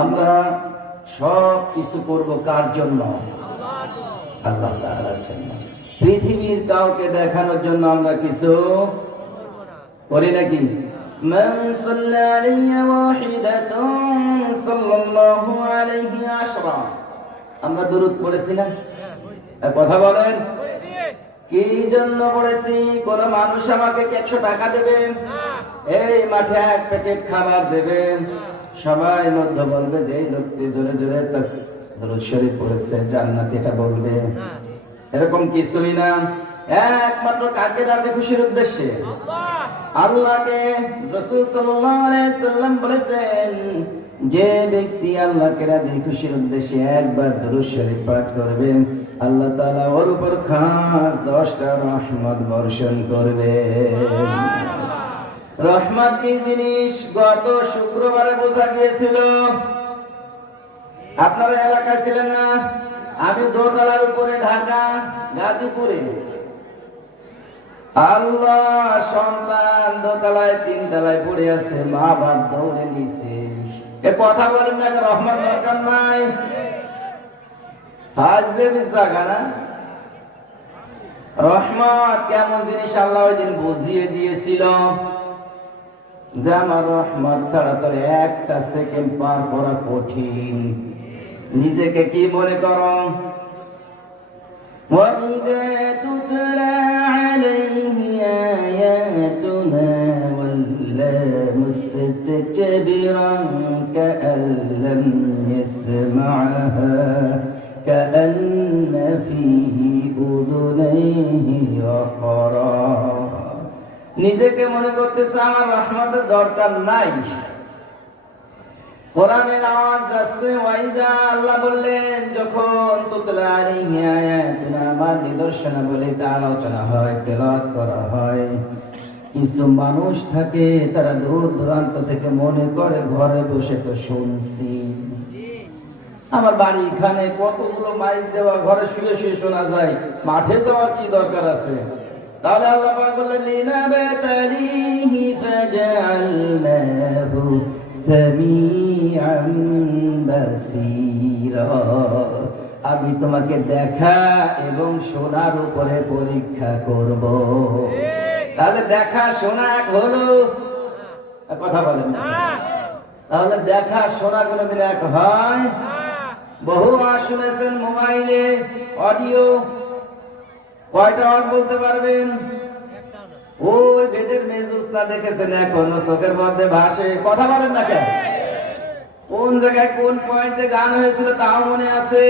আমরা সব কিছু করব কার জন্য? আল্লাহ তাআলার জন্য। পৃথিবীর কাউকে দেখানোর জন্য আমরা কিছু করি নাকি? মান সাল্লা আলাইহি ওয়াহিদাতুন সাল্লাল্লাহু আলাইহি আশরা। আমরা দুরূদ পড়েছি না? কথা বলেন। কি জন্য পড়েছি? কোন মানুষ আমাকে 100 টাকা দেবে, এই মাঠে 1 প্যাকেট খাবার দেবেন, সবাই মধ্যে বলবে যে এই লোকটি জোরে জোরে দরুদ শরীফ পড়েছে, জান্নাতি, এটা বলবে। এরকম কিছুই না। একমাত্র কাকে রাজি খুশির উদ্দেশ্যে? আল্লাহকে। রাসূল সাল্লাল্লাহু আলাইহি সাল্লাম বলেছেন, যে ব্যক্তি আল্লাহকে রাজি খুশির উদ্দেশ্যে একবার দরুদ শরীফ পাঠ করবে, আল্লাহ তাআলা ওর উপর খাস 10টা রহমত বর্ষণ করবে। রহমত কি জিনিস গত শুক্রবারে বোঝা গিয়েছিল। আপনারা এলাকায় ছিলেন না? আমি দোতলার উপরে ঢাকা গাজীপুরে, আল্লাহ সন্তান দোতলায় 3 তলায় পড়ে আছে, মা বাপ দৌড়ে নিছে। এ কথা বলেন না, রহমত দরকার নাই? হাজলে বিজাগা না। রহমত কেমন জিনিস আল্লাহ ওই দিন বুঝিয়ে দিয়েছিল যে আমার রহমত ছাড়া তোর একটা সেকেন্ড পার করা কঠিন। নিজেকে কি মনে করো? وَإِذَا تُتْلَى عَلَيْهِ آيَاتُنَا وَلَّى مُسْتَكْبِرًا كَأَن لَّمْ يَسْمَعْهَا كَأَنَّ فِي أُذُنَيْهِ وَقْرًا। নিজেকে মনে করতেছে আমার রহমতের দরকার নাই। কোরআনের আওয়াজ আসছে, ওয়াইজা, আল্লাহ বললেন যখন তুতলা আলাইহি আয়াতুনা, আমার নিদর্শনাবলী আলোচনা হয়, তেলাওয়াত করা হয়, কিছু মানুষ থাকে তারা দূর দূরান্ত থেকে মনে করে ঘরে বসে তো শুনছি। আমার বাড়ি এখানে, কতগুলো মাইক দেওয়া, ঘরে শুয়ে শুয়ে শোনা যায়, মাঠে যাওয়ার কি দরকার আছে? তাহলে আল্লাহ পাক বললেন, লিনাবাতালিহি ফাজআলনাহু সামিআন বাসীরা। আমি তোমাকে দেখা এবং শোনার উপরে পরীক্ষা করব। তাহলে দেখা শোনা এক হলো? কথা বলেন না। তাহলে দেখা শোনা কোনদিন এক হয়? বহু আওয়াজ শুনেছেন মোবাইলে, অডিও। কয়টা আওয়াজ বলতে পারবেন? ওই বেদের মেজুসটা দেখেছেন, এখনো চোখের মধ্যে ভাসে। কথা বলেন না কেন? কোন জায়গায় কোন পয়েন্টে গান হয়েছিল তাও মনে আছে।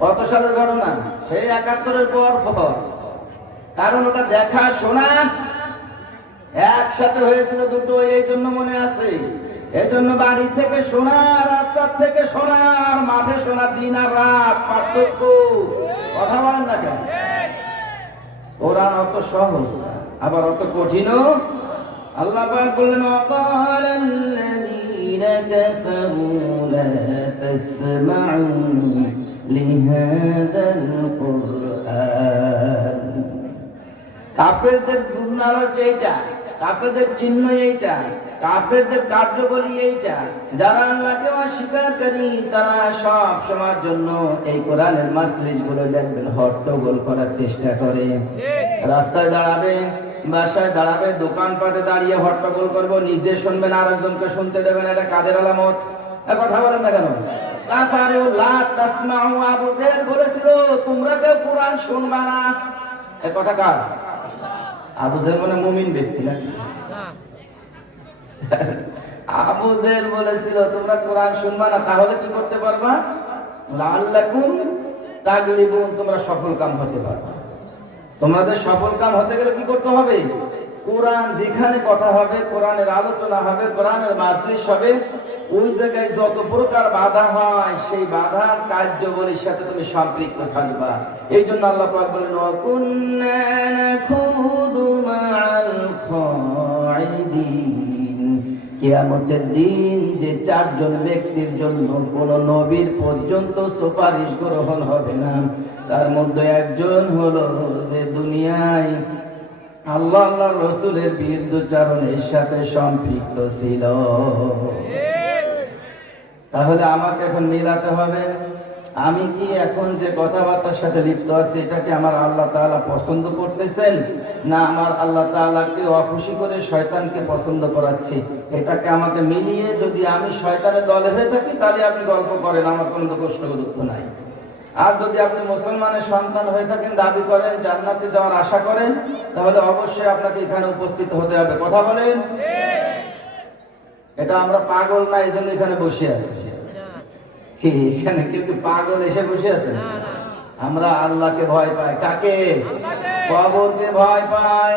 কত সালের ঘটনা? সেই 71-এর পর। কারণ ওটা দেখা শোনা একসাথে হয়েছিল দুটো, এই জন্য মনে আছে। এই জন্য বাড়ি থেকে শোনা, রাস্তার থেকে শোনা, আর মাঠে শোনা, দিন আর রাত পার্থক্য। কথা বলেন না কেন? কোরআন অত সহজ না, আবার অত কঠিনও। আল্লাহ পাক বললেন, ওয়াকালাল্লাযীনা কাফারু লা তাসমাউ লিহাযাল কুরআন। কাফেরদের গুনাহ হচ্ছে এইটা, কাফেরদের চিহ্ন এইটা, কাফেরদের কার্যবলী এইটা। যারা আল্লাহকে অস্বীকারী তারা সব সময়ের জন্য এই কোরআনের মাজলিস গুলো দেখবেন হট্টগোল করার চেষ্টা করে। রাস্তায় দাঁড়াবে, বাসায় দাঁড়াবে, দোকানপাটে দাঁড়িয়ে হট্টগোল করবো, নিজে শুনবেন আরেকজনকে শুনতে দেবেন। এটা কাদের আলামত? কথা বলেন না কেন? কাফারু লা তাসমাউ। আবু জেহেল বলেছিল তোমরা কেউ কোরআন শুনবা না। এই কথা কার? আবু জেহেল মানে মুমিন ব্যক্তি নাকি? আবু জেহেল বলেছিল তোমরা কোরআন শুনবা না, তাহলে কি করতে পারবা? লাআল্লাকুম তাগলিবুন, তোমরা সফল কাম হতে পারবা। তোমাদের সফল কাম হতে গেলে কি করতে হবে? কোরআন যেখানে কথা হবে, কোরআনের আলোচনা হবে, কোরআনের মাজলিস হবে, ওই জায়গায় যত প্রকার বাধা হয় সেই বাধার কার্যাবলীর সাথে তুমি সম্পৃক্ত থাকবা। এই জন্য আল্লাহ পাক বলেন, ওয়াকুন্না নাখুদু মাআল খাইদিন। কিয়ামতের দিন যে 4 জন ব্যক্তির জন্য কোন নবীর পর্যন্ত সুপারিশ গ্রহণ হবে না, তার মধ্যে একজন হলো যে দুনিয়ায় আল্লাহ আল্লাহর রাসূলের বিরুদ্ধাচরণের সাথে সম্পৃক্ত ছিল। তাহলে আমাকে এখন মিলাতে হবে, আমি কি এখন যে কথাবার্তার সাথে লিপ্ত আছি এটাকে আমার আল্লাহ তাআলা পছন্দ করতেছেন, না আমার আল্লাহ তাআলাকে অখুশি করে শয়তানকে পছন্দ করাচ্ছি? এটাকে আমাকে মিলিয়ে যদি আমি শয়তানের দলে হয়ে থাকি তাহলে আপনি গল্প করেন, আমার কোনো কষ্ট দুঃখ নাই। আর যদি আপনি মুসলমানের সন্তান হয়ে থাকেন, দাবি করেন, জান্নাতে যাওয়ার আশা করেন, তাহলে অবশ্যই আপনাকে এখানে উপস্থিত হতে হবে। কথা বলেন? এটা আমরা পাগল না, এই জন্য এখানে বসে আছি। এখানে কিন্তু পাগল এসে বসে আছে? আমরা আল্লাহকে ভয় পাই। কাকে? কবরকে ভয় পাই।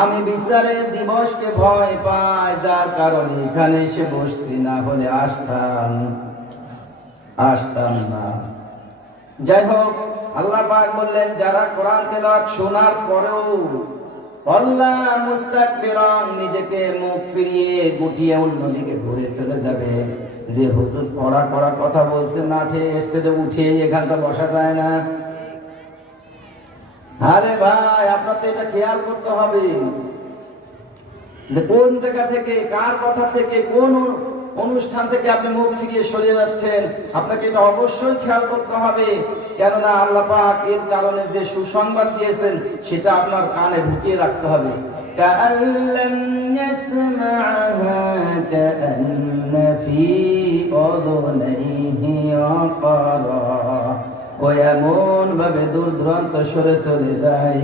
আমি বিচারের দিবসকে ভয় পাই, যার কারণে এখানে এসে বসছি, না হলে আসতাম না। যাই হোক, আল্লাহ পাক বললেন যারা কোরআন তেলাওয়াত শোনার পরেও আল্লাহ মুস্তাকবিরান, নিজেকে মুখ ফিরিয়ে গুটিয়ে অন্যদিকে ঘুরে চলে যাবে, যে হুজুর কড়া কথা বলছে, মাঠে স্টেজে উঠে এখানটা বসা যায় না। আরে ভাই, আপনার তো এটা খেয়াল করতে হবে যে কোন জায়গা থেকে, কার কথা থেকে, কোন অনুষ্ঠান থেকে আপনি মুখ ফিরিয়ে সরিয়ে যাচ্ছেন। আপনাকে এটা অবশ্যই খেয়াল করতে হবে, কেননা আল্লাহ পাক এর কারণে যে সুসংবাদ দিয়েছেন সেটা আপনার কানে ঢুকিয়ে রাখতে হবে। কাআল্লাম ইয়াসমা'হা কাআন্না ফি উযুনাইহি ওয়াকারা, ও এমন ভাবে দূর দূরান্ত সরে চলে যায়,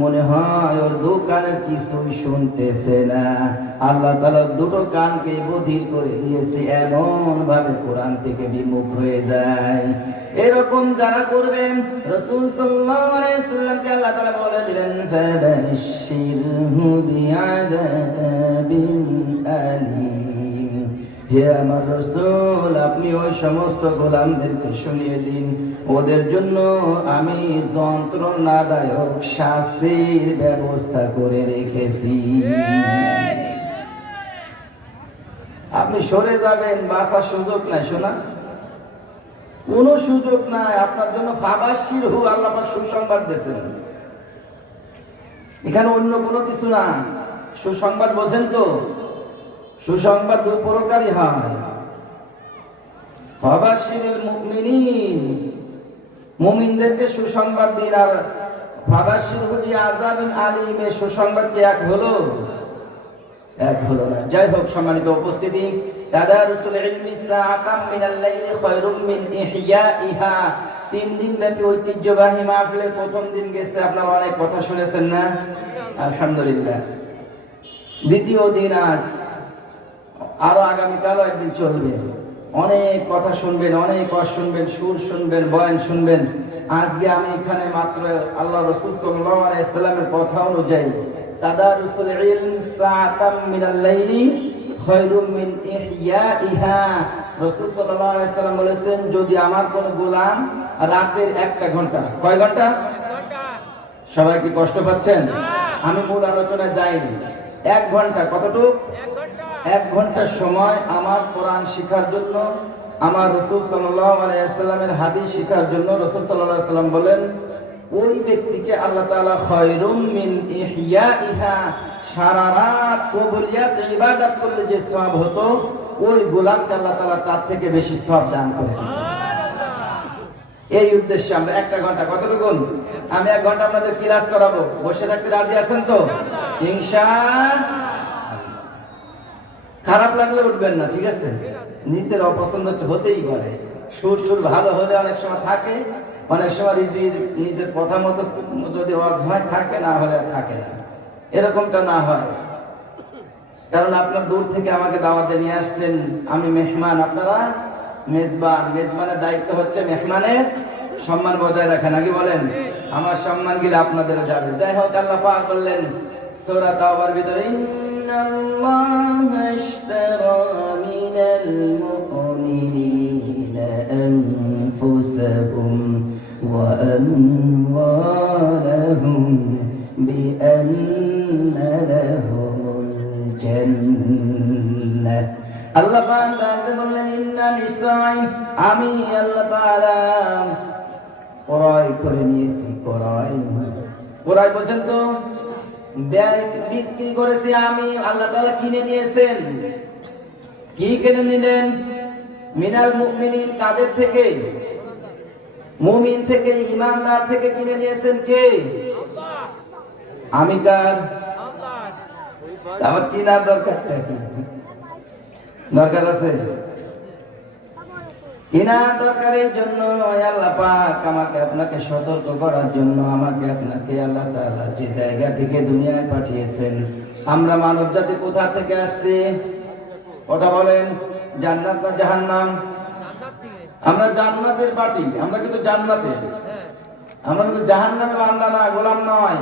মনে হয় ওর দু কানের কিছুই শুনতেছে না। আল্লাহ তাআলা দুটো কানকে বধির করে দিয়েছে, এমন ভাবে কোরআন থেকে বিমুখ হয়ে যায়। এরকম যারা করবেন, রাসূল সাল্লাল্লাহু আলাইহি ওয়াসাল্লামকে আল্লাহ তাআলা বলে দিলেন, ফাবাশশিরহু বিআযাবিন আলীম। হে আমার রাসূল, আপনি ওই সমস্ত গোলামদেরকে শুনিয়ে দিন, ওদের জন্য আমি যন্ত্রণাদায়ক শাস্তির ব্যবস্থা করে রেখেছি। আপনি সরে যাবেন, বাঁচার সুযোগ নাই, শোনা কোন সুযোগ নাই আপনার জন্য। ফাবাশশিরহু, আল্লাহ পাক সুসংবাদ দিয়েছেন, এখানে অন্য কোনো কিছু না। সুসংবাদ বোঝেন তো? সুসংবাদ দুই প্রকারই হয়। ফাবাশশিরিল মুমিনিন, মুমিনদেরকে সুসংবাদ দিন, আর ফাবাশশিরহু বিআযাবিন আলীম, সুসংবাদ কি এক হলো? এক হলো না। যাই হোক, সম্মানিত উপস্থিতি, তাদারুসুল ইলমি সাআতাম মিনাল লাইলি খায়রুম মিন ইহইয়াইহা। 3 দিন ব্যাপী ঐতিহ্যবাহী মাহফিলের প্রথম দিন গেছে, আপনারা অনেক কথা শুনেছেন না? আলহামদুলিল্লাহ। দ্বিতীয় দিন আজ, আরো আগামীকালও একদিন চলবে। অনেক কথা শুনবেন, অনেক ওয়াজ শুনবেন, সুর শুনবেন, বয়ান শুনবেন। আজকে আমি এখানে মাত্র আল্লাহ রাসূল সাল্লাল্লাহু আলাইহি ওয়াসাল্লামের কথা অনুযায়ী তাদারুসুল ইলম সাআতাম মিনাল লাইলি খায়রুম মিন ইহইয়াইহা, রাসূল সাল্লাল্লাহু আলাইহি ওয়াসাল্লাম বলেছেন, যদি আমার কোন গোলাম রাতের 1 ঘন্টা, কয় ঘন্টা? সবাই কি কষ্ট পাচ্ছেন? আমি মূল আলোচনায় যাইনি। 1 ঘন্টা, কতটুকু? 1 ঘন্টা সময় আমার কোরআন শিখার জন্য, আমার রাসূল সাল্লাল্লাহু আলাইহি ওয়াসাল্লামের হাদিস শিখার জন্য, রাসূল সাল্লাল্লাহু আলাইহি ওয়াসাল্লাম বলেন, ওই ব্যক্তিকে আল্লাহ তাআলা খায়রুম মিন ইহইয়াইহা, সারা রাত কবুলিয়াত ইবাদত করলে যে সওয়াব হতো, ওই গোলামকে আল্লাহ তাআলা তার থেকে বেশি সওয়াব দান করে দিবেন। এই উদ্দেশ্যে আমরা 1 ঘন্টা, কতটুকু? আমি 1 ঘন্টা আপনাদের ক্লাস করাবো, বসে থাকতে রাজি আছেন তো? ইনশাআল্লাহ। খারাপ লাগলে উঠবেন না, ঠিক আছে? নিজের অপছন্দ হতেই পারে, সুর ভালো হলে অনেক সময় থাকে, অনেক সময় নিজের কথা মতো যদি ওয়াজ হয় থাকে, না হলে থাকে না। এরকমটা না হয়, কারণ আপনার দূর থেকে আমাকে দাওয়াতে নিয়ে আসছেন, আমি মেহমান, আপনারা মেজবান। মেজবানের দায়িত্ব হচ্ছে মেহমানের সম্মান বজায় রাখা, নাকি বলেন? আমার সম্মান গেলে আপনাদের যাবে। যাই হোক, আল্লাহ পাক বললেন সূরা তাওবার ভিতরে, ইন্নাল্লাহা ইশতারা মিনাল মুমিনিনা আনফুসাহুম ওয়া আমওয়ালাহুম বিআন্না লাহুমুল জান্নাহ। আল্লাহ পাক বললেন, ইন্না নিশ্চয় আমি আল্লাহ তাআলা ক্রয় করে নিয়েছি। ক্রয় বোঝেন তো? বিক্রি করেছি আমি, আল্লাহ তাআলা কিনে নিয়েছেন। কি কিনে নিলেন? মিনাল মুমিনিন কাদের থেকে? মুমিন থেকে, ঈমানদার থেকে কিনে নিয়েছেন কে? আমি কার? আমার কিনার দরকার আছে? কিনার দরকারের জন্য আল্লাহ পাক আমাকে আপনাকে সতর্ক করার জন্য আমাকে আপনাকে আল্লাহ তাআলা যে জায়গা থেকে দুনিয়ায় পাঠিয়েছেন। আমরা মানব জাতি কোথা থেকে আসছি? কথা বলেন, জান্নাত না জাহান্নাম? আমরা জান্নাতের পার্টি, আমরা কিন্তু জান্নাতে, আমরা কিন্তু জাহান্নামের বান্দা না, গোলাম নয়।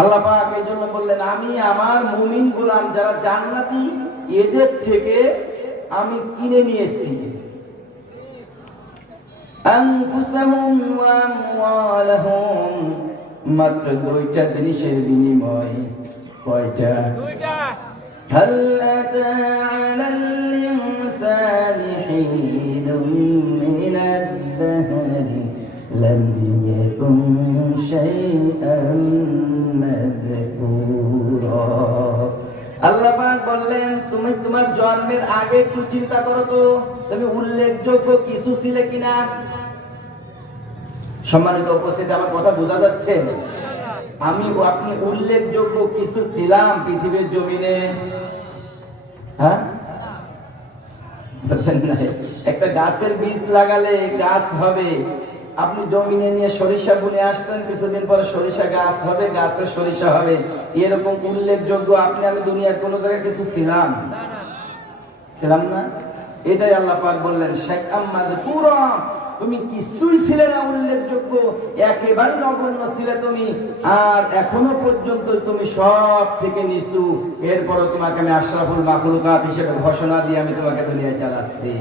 আল্লাহ পাক এই জন্য বললেন, আমি আমার মুমিন গোলাম যারা জান্নাতি এদের থেকে আমি কিনে নিয়ে এসেছি। আনফুসাহুম ওয়া আমওয়ালাহুম, মাত্র দুইটা জিনিসের বিনিময়। কয়টা? দুইটা। হাল আতা আলাল ইনসানি হিনুম মিনাদ দাহরি লাম ইয়াকুন শাইআন মাযকুরা। আল্লাহ পাক বললেন, তুমি তোমার জন্মের আগে একটু চিন্তা করো তো, তুমি উল্লেখযোগ্য কিছু ছিলে কিনা? সম্মানিত উপস্থিতি, আমার কথা বোঝা যাচ্ছে? আমি আপনি উল্লেখযোগ্য কিছু ছিলাম পৃথিবীর জমিনে? হ্যাঁ, একটা গাছের বীজ লাগালে গাছ হবে। আপনি জমিনে নিয়ে সরিষা বুনে আসছেন, কিছুদিন পরে সরিষা গাছ হবে, গাছে সরিষা হবে। এরকম উল্লেখযোগ্য আপনি আমি দুনিয়ার কোন জায়গায় কিছু ছিলাম? ছিলাম না। এটাই আল্লাহ পাক বললেন, শাইআম মাযকুরা, তুমি কিছুই ছিলে না উল্লেখযোগ্য, একেবারে নগণ্য ছিলে তুমি, আর এখনো পর্যন্ত তুমি সব থেকে নিচু। এরপরও তোমাকে আমি আশরাফুল মাখলুকাত হিসেবে ঘোষণা দিয়ে আমি তোমাকে দুনিয়ায় চালাচ্ছি।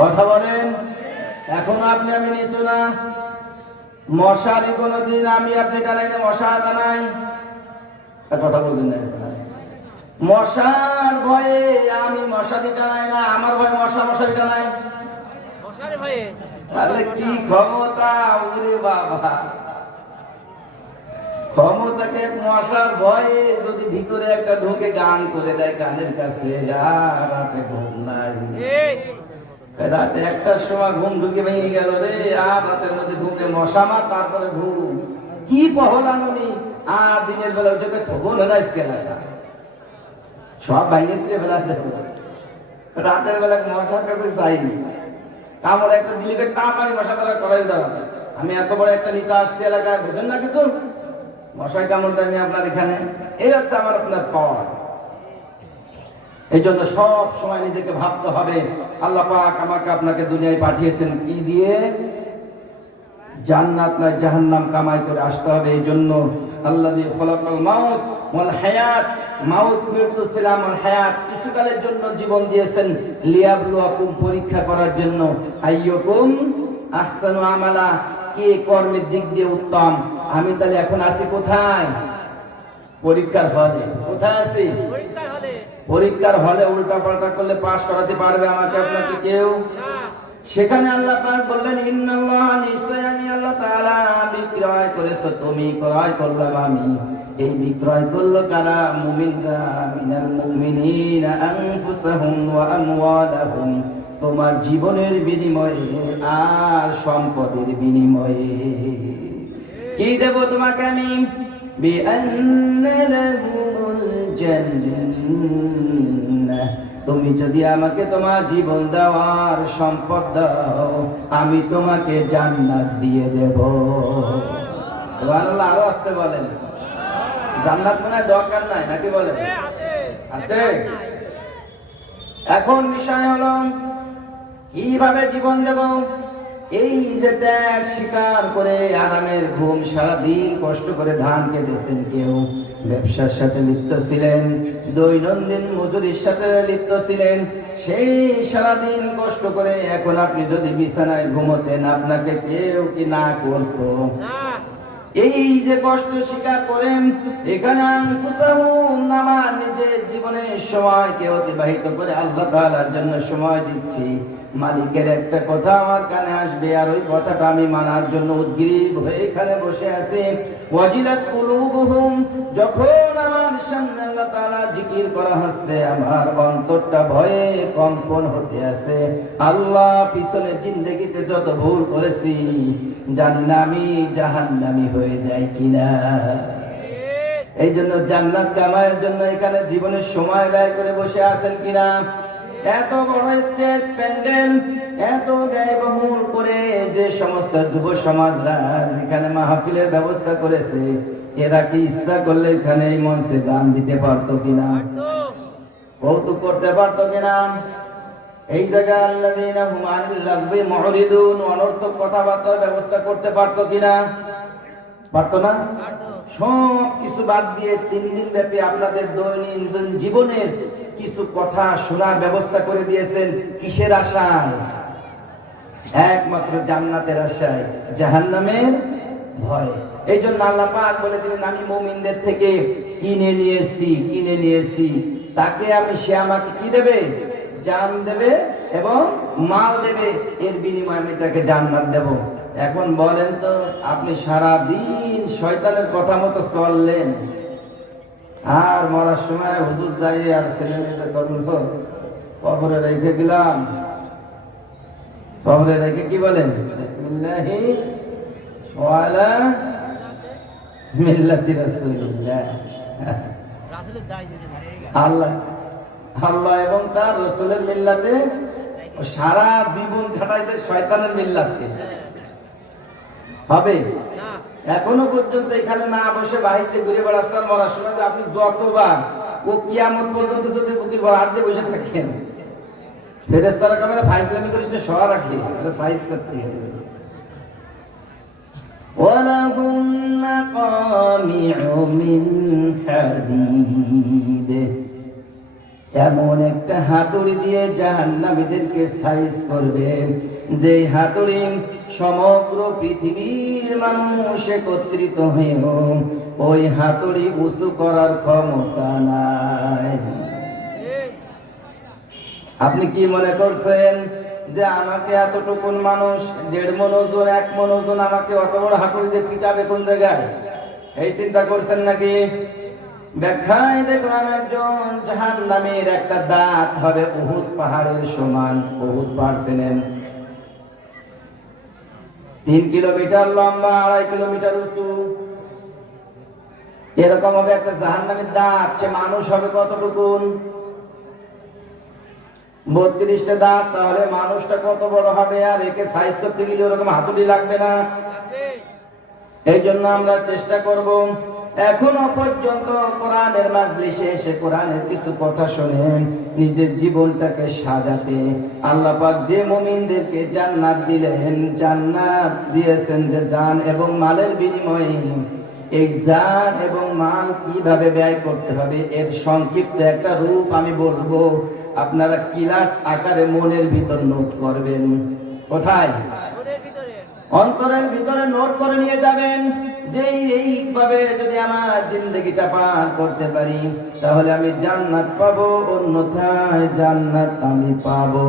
কথা বলেন, এখনো আপনি আমি নিচু না। মশারি কোনদিন আমি আপনি টানাই না, মশা টানাই? কথা বলছেন না? মশার ভয়ে আমি মশারি টানাই না, আমার ভয়ে মশা মশারি টানাই। মশার ভয়ে? তাহলে কি ক্ষমতা! ওরে বাবা, ক্ষমতাকে মশার ভয়ে যদি ভিতরে একটা ঢুকে গান করে দেয় কানের কাছে, রাতে ঘুম নাই, রাতে একটার সময় ঘুম ঢুকে ভেঙে গেল রে, আর রাতের মধ্যে ঢুকে মশা মার, তারপরে ঘুম। কি পহলানি! আর দিনের বেলা ওটাকে থবো না, সব ভাঙিয়েছিল বেলাতে, রাতের বেলা মশার কাছে যাইনি। কামড় একটা দিলিকে তাড়াতাড়ি মশা তারা করাই দেওয়া। আমি এত বড় একটা নেতা আসছি এলাকায়, বুঝেন না কিছু? মশাই কামড় দেয়নি আপনার এখানে। এই হচ্ছে আমার আপনার পাওয়ার। এই জন্য সব সময় নিজেকে ভাবতে হবে, আল্লাহ পাক আমাকে আপনাকে দুনিয়ায় পাঠিয়েছেন কি দিয়ে? জান্নাত না জাহান্নাম কামাই করে আসতে হবে। এই জন্য আল্লাযী খলাকাল মাউত ওয়াল হায়াত, মাউত মৃত্যু ছিলাম আর হায়াত কিছুকালের জন্য জীবন দিয়েছেন, লিয়াবলুয়াকুম, পরীক্ষা করার জন্য, আইয়ুকুম আহসানু আমালা, কে কর্মের দিক দিয়ে উত্তম। আমি তাহলে এখন আছি কোথায়? পরীক্ষার হলে। কোথায় আছি? পরীক্ষার হলে। পরীক্ষার হলে উল্টা পাল্টা করলে পাস করাতে পারবে আমাকে আপনাকে কেউ? সেখানে আল্লাহ পাক বললেন, ইন্নাল্লাহ, নিশ্চয়ই আল্লাহ তাআলা বিক্রয় করেছো তুমি, ক্রয় করলাম আমি। এই বিক্রয় করলো কারা? মুমিনরা। মিনাল মুমিনিনা আনফুসাহুম ওয়া আমওয়ালাহুম, তোমার জীবনের বিনিময়ে আর সম্পদের বিনিময়ে। কি দেব তোমাকে আমি? বিআন্না লাহুমুল জান্নাহ, তুমি যদি আমাকে তোমার জীবন দেওয়ার সম্পদ দাও, আমি তোমাকে জান্নাত দিয়ে দেব। সুবহানাল্লাহ। আরো আসতে বলেন, জান্নাত মনে হয় দরকার নাই নাকি বলেন? আছে। এখন বিষয় হলো কিভাবে জীবন দেব। এই যে ত্যাগ স্বীকার করে আরামের ঘুম, সারাদিন কষ্ট করে ধান কেটেছেন, কেউ ব্যবসার সাথে লিপ্ত ছিলেন, দৈনন্দিন মজুরির সাথে লিপ্ত ছিলেন, সেই সারাদিন কষ্ট করে এখন আপনি যদি বিছানায় ঘুমোতেন, আপনাকে কেউ কি না করতো? এই যে কষ্ট স্বীকার করেন, এখানে আমার নিজের জীবনের সময়কে অতিবাহিত করে আল্লাহ তাআলার জন্য সময় দিচ্ছি। মালিকের একটা কথা আমার কানে আসবে, আর ওই কথাটা আমি মানার জন্য উদ্গ্রীব হয়ে এখানে বসে আছি। ওয়াজিলাত কুলুবুহুম, যখন আমার সামনে আল্লাহ তাআলা জিকির করা হচ্ছে, আমার অন্তরটা ভয়ে কম্পন হতে আছে। আল্লাহ, পিছনে জিন্দেগিতে যত ভুল করেছি, জানি না আমি জাহান্নামী হয়ে যাই কিনা। এই জন্য জান্নাত কামায়ের জন্য এখানে জীবনের সময় ব্যয় করে বসে আছেন কিনা? এত বড় স্টেজ প্যান্ডেল, এত ব্যয়বহুল করে যে সমস্ত যুব সমাজরা যেখানে মাহফিলের ব্যবস্থা করেছে, এরা কি ইচ্ছা করলে এখানে এই মঞ্চে গান দিতে পারতো কিনা? কৌতুক করতে পারতো কিনা? এই জায়গায় আল্লাযীনা হুম আনিল লাগবি মুরিদুন, অনর্থক কথাবার্তার ব্যবস্থা করতে পারতো কিনা? পারতো না? সব কিছু বাদ দিয়ে 3 দিন ব্যাপী আপনাদের দৈনন্দিন জীবনের কিছু কথা শোনার ব্যবস্থা করে দিয়েছেন। কিসের আশায়? একমাত্র জান্নাতের আশায়, জাহান্নামের ভয়। এই জন্য আল্লাহ পাক বলে দিলেন, আমি মুমিনদের থেকে কিনে নিয়েছি, তাকে সে আমাকে কি দেবে? জান দেবে এবং মাল দেবে, এর বিনিময়ে আমি তাকে জান্নাত দেব। এখন বলেন তো, আপনি সারা দিন শয়তানের কথা মতো চললেন, আর মরার সময় হুজুর যাই আর ছেলে মেয়েদের করলো কবরে রেখে গেলাম, কবরে রেখে কি বলেন? বিসমিল্লাহি ওয়া আলা মিল্লাতি রাসূলিল্লাহ। আল্লাহ এবং তার রাসূলের মিল্লাতে সারা জীবন কাটাইতে শয়তানের মিল্লাতে হবে? এখনো পর্যন্ত এখানে না বসে বাহিরে ঘুরে বেড়াচ্ছেন, মরার সময় আপনি যতবার ও কিয়ামত পর্যন্ত যদি বুকের ভর হাত দিয়ে বসে থাকেন, ফেরেশতারা কামে ফাইজলামি করিস না, সওয়া রাখি, এটা সাইজ করতে হবে। ওয়ালাহুম মাকামিউ মিন হাদীদ, এমন একটা হাতুড়ি দিয়ে জাহান্নামীদেরকে সাইজ করবে, যে হাতুড়ি সমগ্র পৃথিবীর মানুষ একত্রিত হয়েও ওই হাতুড়ি উঁচু করার ক্ষমতা নাই। আপনি কি মনে করছেন যে আমাকে এতটুকুন মানুষ 1.5 মণ ওজন 1 মণ ওজন আমাকে অত বড় হাতুড়ি দিয়ে পিটাবে কোন জায়গায়? এই চিন্তা করছেন নাকি? ব্যাখ্যায় দেখলাম একজন জাহান্নামীর একটা দাঁত হবে উহুদ পাহাড়ের সমান। উহুদ পাহাড় চেনেন? 3 কিলোমিটার লম্বা, 2.5 কিলোমিটার উঁচু। এরকম হবে একটা জাহান্নামীর দাঁত। সে মানুষ হবে কতটুকুন? 32টা দাঁত। তাহলে মানুষটা কত বড় হবে? আর একে সাইজ করতে গেলে ওরকম হাতুড়ি লাগবে না? এই জন্য আমরা চেষ্টা করব, এখনো পর্যন্ত কোরআনের মাজলিসে এসে কোরআনের কিছু কথা শুনে নিজের জীবনটাকে সাজাতে। আল্লাহ পাক যে মুমিনদেরকে জান্নাত দিলেন, জান্নাত দিয়েছেন যে জান এবং মালের বিনিময়ে। এই জান এবং মাল কিভাবে ব্যয় করতে হবে এর সংক্ষিপ্ত একটা রূপ আমি বলবো, আপনারা ক্লাস আকারে মনের ভিতর নোট করবেন। কোথায়? অন্তরের ভিতরে নোট করে নিয়ে যাবেন যে এইভাবে যদি আমার জিন্দেগিটা পার করতে পারি তাহলে আমি জান্নাত পাবো, অন্যথায় জান্নাত আমি পাবো।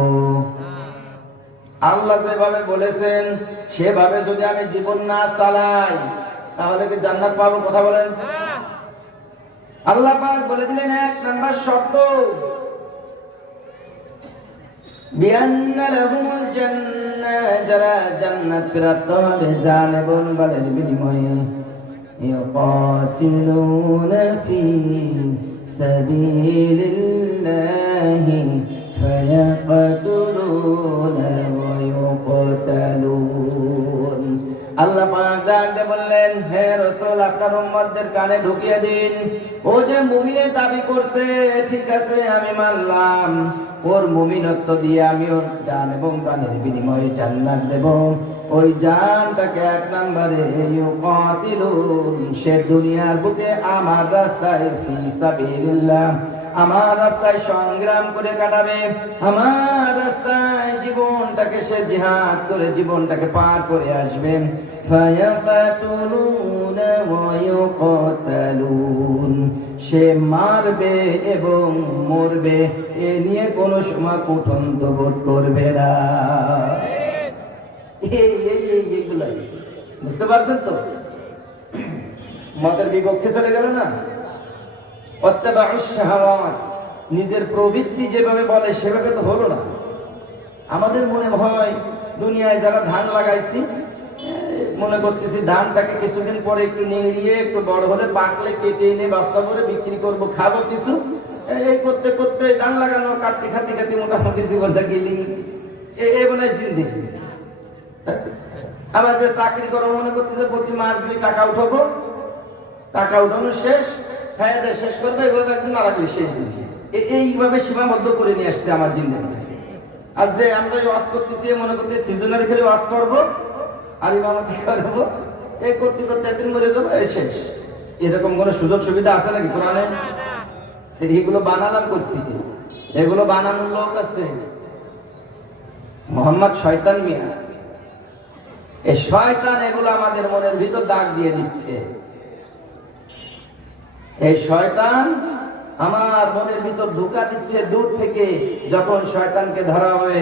আল্লাহ যেভাবে বলেছেন সেভাবে যদি আমি জীবন না চালাই তাহলে কি জান্নাত পাবো? কথা বলেন। আল্লাহ পাক বলে দিলেন 1 নাম্বার শর্ত, বিআন্না লাহুমুল জান্নাহ, যারা জান্নাত প্রাপ্ত হবে জান এবং মালের বিনিময়ে। ইউকাতিলুনা ফি সাবিলিল্লাহি ফায়াকতুলুনা ওয়া ইউকতালুন। আল্লাহ পাক ডাকতে বললেন, হে রাসূল আপনার উম্মতদের কানে ঢুকিয়ে দিন, ও যে মুমিনের দাবি করছে ঠিক আছে আমি মানলাম, ওর মুমিনত্ব দিয়ে আমি ওর জান এবং প্রাণের বিনিময়ে জান্নাত দেব। ওই জানটাকে 1 নম্বরে ইউকাতিলুন, সে দুনিয়ার বুকে আমার রাস্তায় ফি সাবিলিল্লাহ, আমার রাস্তায় সংগ্রাম করে কাটাবে, আমার রাস্তায় জীবনটাকে সে জিহাদ করে জীবনটাকে পার করে আসবে। ফায়াকাতুলুনা ওয়া ইউকাতালুন, সে মারবে এবং মরবে, এ নিয়ে কোনো সময় কুণ্ঠিত বোধ করবে না। এইগুলাই বুঝতে পারছেন তো? মতের বিপক্ষে চলে গেল না? ওয়াত্তাবাউশ শাহাওয়াত, নিজের প্রবৃত্তি যেভাবে বলে সেভাবে তো হলো না। আমাদের মনে হয় দুনিয়ায় যারা ধান লাগাইছি, মনে করতেছি ধানটাকে কিছুদিন পরে একটু নিয়ে একটু বড় হলে পাকলে কেটে এনে বস্তা করে বিক্রি করব, খাবো কিছু। এই করতে করতে ধান লাগানো কাটতে খাতে খাতে মোটামুটি জীবনটা গেলি, এই মনে হয় জিন্দেগি। আবার যে চাকরি করো মনে করতেছে প্রতি মাস দুই টাকা উঠাবো, টাকা উঠানো শেষ, খাইয়া দেয় শেষ করবে, এভাবে একদিন মারা গেলে শেষ দিন। এইভাবে সীমাবদ্ধ করে নিয়ে আসছে আমার জিন্দেগিটা। আর যে আমরা ওয়াজ করতেছি মনে করতে সিজনারি খেলে ওয়াজ করবো আর ইমামতি করবো, এই করতে করতে একদিন মরে যাবো, এই শেষ। এরকম কোনো সুযোগ সুবিধা আছে নাকি কোরআনে? এইগুলো বানালাম করতে, এগুলো বানানোর লোক আছে মোহাম্মদ শয়তান মিয়া। এই শয়তান এগুলো আমাদের মনের ভিতর দাগ দিয়ে দিচ্ছে। এই শয়তান আমার মনের ভিতর ধোঁকা দিচ্ছে দূর থেকে। যখন শয়তানকে ধরা হবে,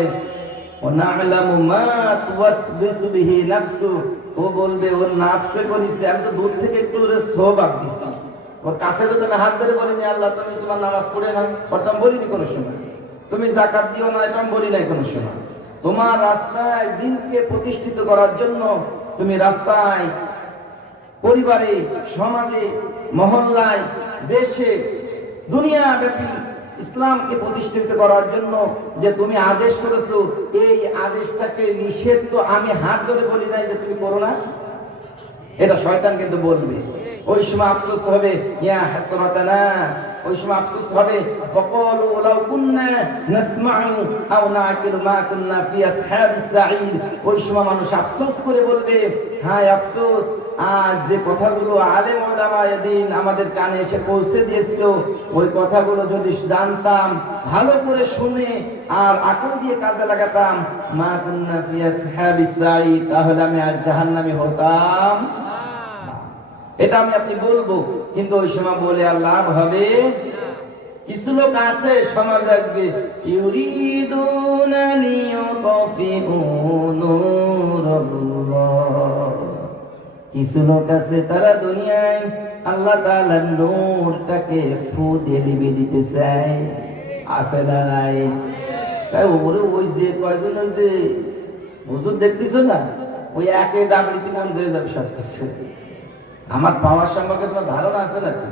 ও বলবে ওর নাফসে করেছে, আমি তো দূর থেকে একটু সোহবাব দিচ্ছি, ওর কাছে তো আমি হাত ধরে বলিনি আল্লাহ তুমি তোমার নামাজ পড়ে না, ওটা বলিনি কোনো সময়, তুমি জাকাত দিও না, এটা আমি বলি নাই কোনো সময়। তোমার রাস্তায় দিনকে প্রতিষ্ঠিত করার জন্য তুমি রাস্তায়, পরিবারে, সমাজে, মহল্লায়, দেশে, দুনিয়া ব্যাপী ইসলামকে প্রতিষ্ঠিত করার জন্য যে তুমি আদেশ করেছো, এই আদেশটাকে নিষেধ তো আমি হাত ধরে বলি নাই যে তুমি করো না, এটা শয়তান কিন্তু বলবে। ওই সময় আফসোস হবে, ইয়া হাসরাতানা, ওই সময় আফসোস হবে, ফাকালু লাউ কুননা নাসমাউ আও নাকিলু মা কুননা ফি আসহাবিস সাঈদ। ওই সময় মানুষ আফসোস করে বলবে, হায় আফসোস, আজ যে কথাগুলো আলেম ওলামায়ে দ্বীন আমাদের কানে এসে পৌঁছে দিয়েছিল, ওই কথাগুলো যদি জানতাম, ভালো করে শুনে আর আকল দিয়ে কাজে লাগাতাম, মা কুননা ফি আসহাবিস সাঈদ, তাহলে আমি আজ জাহান্নামী হতাম। এটা আমি আপনি বলবো, কিন্তু ওই সময় বলে আর লাভ হবে? কিছু লোক আছে সমাজ আজকে, ইউরিদুনা লিইউতফিউ নূরাল্লাহ, কিছু লোক আছে তারা দুনিয়ায় আল্লাহ তাআলার নূরটাকে ফু দিয়ে লিবে দিতে চায়। আছে না নাই? তাই ওরে ওই যে কয়জন ওই যে হুজুর দেখতেছো না, ওই একে দাবড়িতে বন্ধ হয়ে যাবে সব কিছু। আমার পাওয়ার সম্পর্কে তোমার ধারণা আছে নাকি?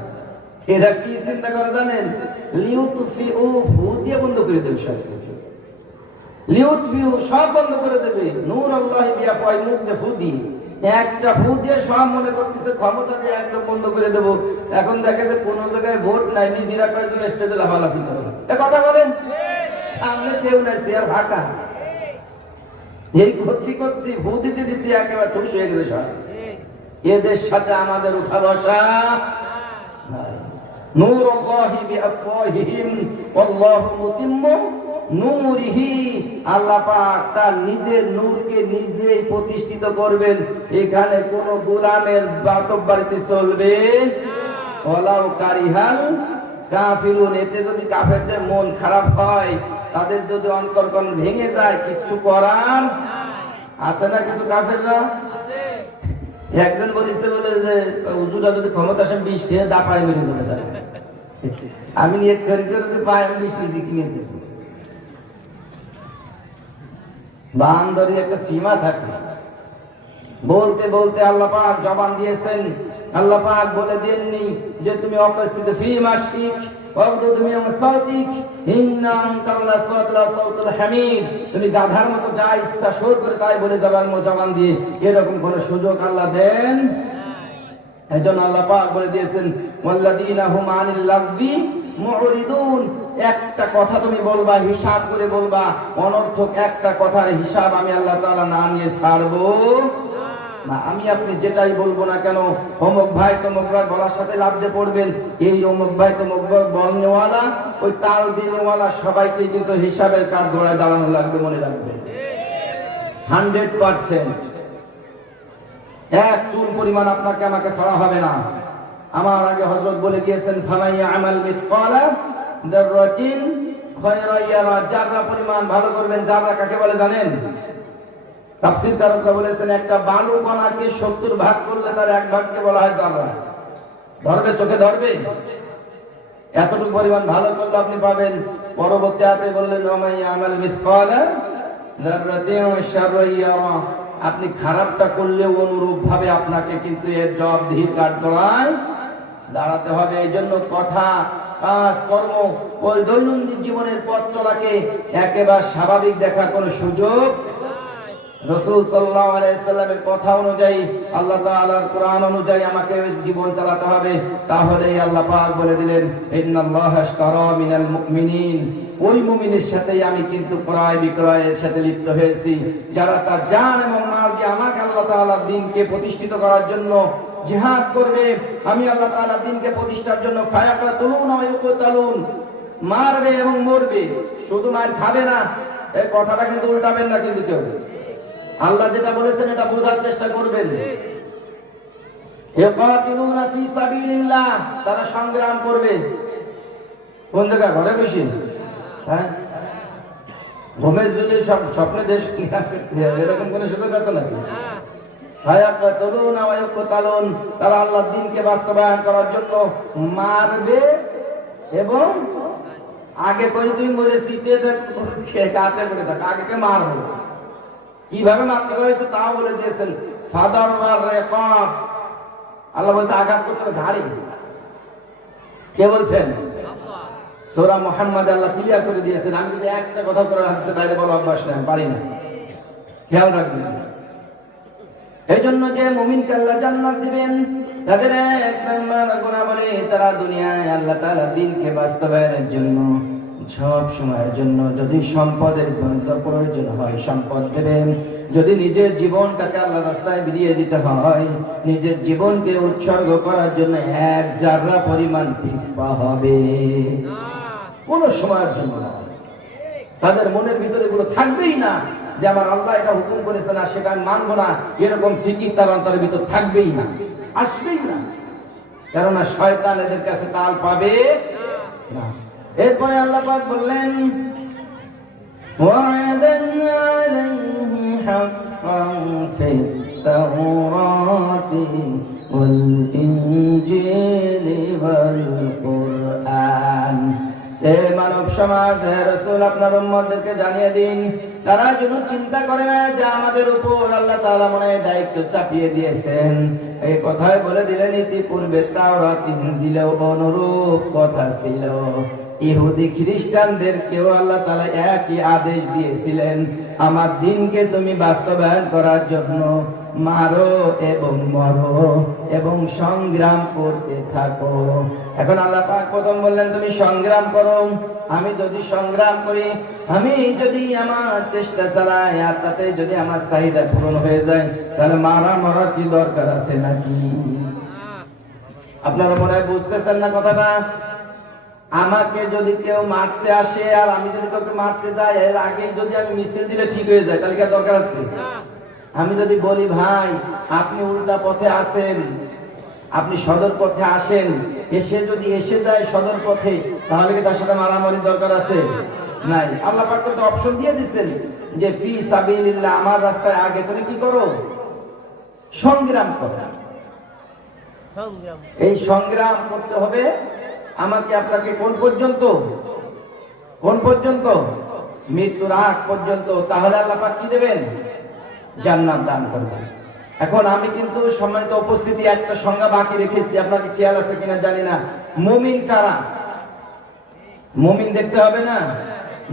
এরা কি চিন্তা করে জানেন? লিউতফিউ, ফু দিয়ে বন্ধ করে দেবে সব কিছু। লিউতফিউ, সব বন্ধ করে দেবে। নূর আল্লাহ বিয়া পয়, মুখ দিয়ে ফু দিয়ে, একটা ফু দিয়ে সব মনে করতেছে ক্ষমতা দিয়ে একদম বন্ধ করে দেবো। এখন দেখে যে কোন জায়গায় ভোট নাই, নিজেরা কয়েকজন স্টেজে লাফালাফি করে, এ কথা বলেন, সামনে কেউ নাই, চেয়ার ফাঁকা। এই করতে করতে ফু দিতে দিতে একেবারে ঠুস হয়ে গেছে সব। এদের সাথে আমাদের উঠা বসা নাই। নূরুল্লাহি বিআফওয়াহিহিম ওয়াল্লাহু মুতিম্মু নূরিহি, আল্লাহ পাক তার নিজের নূরকে নিজেই প্রতিষ্ঠিত করবেন। এখানে কোন গোলামের বাতবাড়িতে চলবে ওয়ালাউ কারিহাল কাফিরুন। এতে যদি কাফেরদের মন খারাপ হয়, তাদের যদি অন্তরকণ ভেঙে যায়, কিছু করার আছে না? কিছু কাফেররা একজন বলেছে বলে যে হুজুরা যদি ক্ষমতা আসেন 20 খেয়ে দাপায় মেরে চলে যাবে। আমি নিয়ত করেছি যদি পাই আমি 20 নিজে কিনে দেব। বান্দরি একটা সীমা থাকে। বলতে বলতে আল্লাহ পাক জবান দিয়েছেন। আল্লাহ পাক বলে দেননি যে তুমি অকস্তিত ফি মাশিক ওয়াগদুদ মিন সাউতিক ইন্না আনকাল্লা সাওতাল সাউতুল হামিদ, তুমি গাধার মতো যা ইচ্ছা সুর করে তাই বলে জবান দিয়ে, এরকম কোন সুযোগ আল্লাহ দেন? এইজন্য আল্লাহ পাক বলে দিয়েছেন ওয়াল্লাযীনা হুম আনিল লাগবি মুরিদুন, একটা কথা তুমি বলবা, হিসাব করে বলবা, অনর্থক একটা কথার হিসাব আমি আল্লাহ তাআলা না নিয়ে ছাড়বো না। আমি আপনি যেটাই বলবো না কেন, অমুক ভাই তমুক ভাই বলার সাথে লাভ দিয়ে পড়বেন, এই অমুক ভাই তমুক ভাই বলনেওয়ালা, ওই তাল দিনওয়ালা সবাইকে কিন্তু হিসাবের কাঠ গড়ায় দাঁড়ানো লাগবে, মনে রাখবেন 100%। এক চুল পরিমাণ আপনাকে আমাকে ছাড়া হবে না। আমার আগে হযরত বলে গিয়েছেন, ফামাইয়া আমাল মিসকালা যাররাতিন খায়রান ইয়ারা, যারা পরিমাণ ভালো করবেন। যারা কাকে বলে জানেন? তাফসীরকাররা বলেছেন একটা বালু কণাকে 70 ভাগ করলে তার এক ভাগকে বলা হয় যারা। ধরবে, চোখে ধরবে? এতটুকু পরিমাণ ভালো করলে আপনি পাবেন। পরবর্তী আয়াতে বললেন ওয়া ইয়ামাল মিসকালা যাররাতিন শাররান ইয়ারা, আপনি খারাপটা করলেও অনুরূপ ভাবে আপনাকে কিন্তু এর জবাবদিহির কাঠগড়ায় দাঁড়াতে হবে। এই জন্য কথা, কাজ, কর্ম, ওই দৈনন্দিন জীবনের পথ চলাকে একেবারে স্বাভাবিক দেখার কোনো সুযোগ রাসূল সাল্লাল্লাহু আলাইহি সাল্লামের কথা অনুযায়ী, আল্লাহ তাআলার কোরআন অনুযায়ী আমাকে জীবন চালাতে হবে। তাহলেই আল্লাহ পাক বলে দিলেন ইন্নাল্লাহা আশতারা মিনাল মুমিনিন, ওই মুমিনের সাথেই আমি কিন্তু ক্রয় বিক্রয়ের সাথে লিপ্ত হয়েছি, যারা তার জান এবং মাল দিয়ে আমাকে আল্লাহ তাআলার দ্বীনকে প্রতিষ্ঠিত করার জন্য জিহাদ করবে। আমি আল্লাহ তাআলার দ্বীনকে প্রতিষ্ঠার জন্য ফায়াকাতুলুন ওয়া ইউকতালুন, মারবে এবং মরবে, শুধু মার খাবে না। এই কথাটা কিন্তু উল্টাবেন না কিন্তু কেউ। আল্লাহ যেটা বলেছেন এটা বোঝার চেষ্টা করবেন। ইয়াকাতিলুনা ফি সাবিলিল্লাহ, তারা সংগ্রাম করবে। কোন জায়গা? ঘরে বসে? হ্যাঁ, ঘুমের যদি স্বপ্নে দেশ এরকম কোন সুযোগ আছে নাকি? ফায়াকাতুলুনা ওয়া ইউকতালুন, তারা আল্লাহর দ্বীনকে বাস্তবায়ন করার জন্য মারবে এবং আগে কই তুই মরেছি সে কাতে পড়ে থাক, আগে কে মারবে, কিভাবে মারতে হয়েছে তাও বলে দিয়েছেন। ফাদার ওয়ার রিকাব, আল্লাহ বলছে আঘাত করতে হবে ঘাড়ে। কে বলছেন? সূরা মুহাম্মদ আল্লাহ ক্লিয়ার করে দিয়েছেন। আমি যদি একটা কথা করে হাদিসের বাইরে বলা অভ্যাস নাই, পারি না, খেয়াল রাখবেন। এই জন্য যে মুমিনকে আল্লাহ জান্নাত দিবেন, তাদের এক নম্বর গুণাবলী, তারা দুনিয়ায় আল্লাহ তাআলার দ্বীনকে বাস্তবায়নের জন্য সব সময়ের জন্য যদি সম্পদের প্রয়োজন হয় সম্পদ দেবেন, যদি নিজের জীবনটাকে আল্লাহ রাস্তায় বিলিয়ে দিতে হয়, নিজের জীবনকে উৎসর্গ করার জন্য এক জাররা পরিমাণ পিছপা হবে কোন সময়ের জন্য না। তাদের মনের ভিতরে এগুলো থাকবেই না যে আমার আল্লাহ এটা হুকুম করেছে না সেটা আমি মানবো না, এরকম ফিকির তার অন্তরের ভিতর থাকবেই না, আসবেই না। কেননা শয়তান এদের কাছে তাল পাবে না। এরপরে আল্লাহ পাক বললেন ওয়া'দান আলাইহি হাক্কান ফিত তাওরাতি ওয়াল ইনজিলি ওয়াল কুরআন। হে মানব সমাজ, হে রাসূল, আপনার উম্মতদেরকে জানিয়ে দিন, তারা যেন চিন্তা করে না যে আমাদের উপর আল্লাহ তাআলা মনে দায়িত্ব চাপিয়ে দিয়েছেন। এই কথাই বলে দিলেন ইতিপূর্বে তাওরাত ইনজিলেও অনুরূপ কথা ছিল। ইহুদি খ্রিস্টানদেরকেও আল্লাহ তাআলা একই আদেশ দিয়েছিলেন, আমার দ্বীনকে তুমি বাস্তবায়ন করার জন্য মারো এবং মরো এবং সংগ্রাম করতে থাকো। এখন আল্লাহ পাক প্রথম বললেন তুমি সংগ্রাম করো। আমি যদি সংগ্রাম করি, আমি যদি আমার চেষ্টা চালাই আর তাতে যদি আমার চাহিদা পূরণ হয়ে যায়, তাহলে মরার কি দরকার আছে নাকি? আপনারা মনে হয় বুঝতেছেন না কথাটা। আমাকে যদি কেউ মারতে আসে আর আমি যদি কাউকে মারতে যাই, এর আগেই যদি আমি মিছিল দিলে ঠিক হয়ে যায়, তাহলে কি দরকার আছে? আমি যদি বলি ভাই আপনি উল্টা পথে আসেন, আপনি সদর পথে আসেন, এসে যদি এসে যায় সদর পথে, তাহলে কি তার সাথে মারামারির দরকার আছে? নাই। আল্লাহ পাক তো অপশন দিয়ে দিচ্ছেন যে ফি সাবিলিল্লাহ, আমার রাস্তায় আগে তুমি কি করো? সংগ্রাম করো। এই সংগ্রাম করতে হবে আমাকে আপনাকে কোন পর্যন্ত? কোন পর্যন্ত? মৃত্যুর আগ পর্যন্ত। তাহলে আল্লাহ পাক কি দেবেন? জান্নাত দান করবেন। এখন আমি কিন্তু সম্মানিত উপস্থিতি একটা সংজ্ঞা বাকি রেখেছি, আপনাকে খেয়াল আছে কিনা জানি না। মুমিন কারা? মুমিন দেখতে হবে না?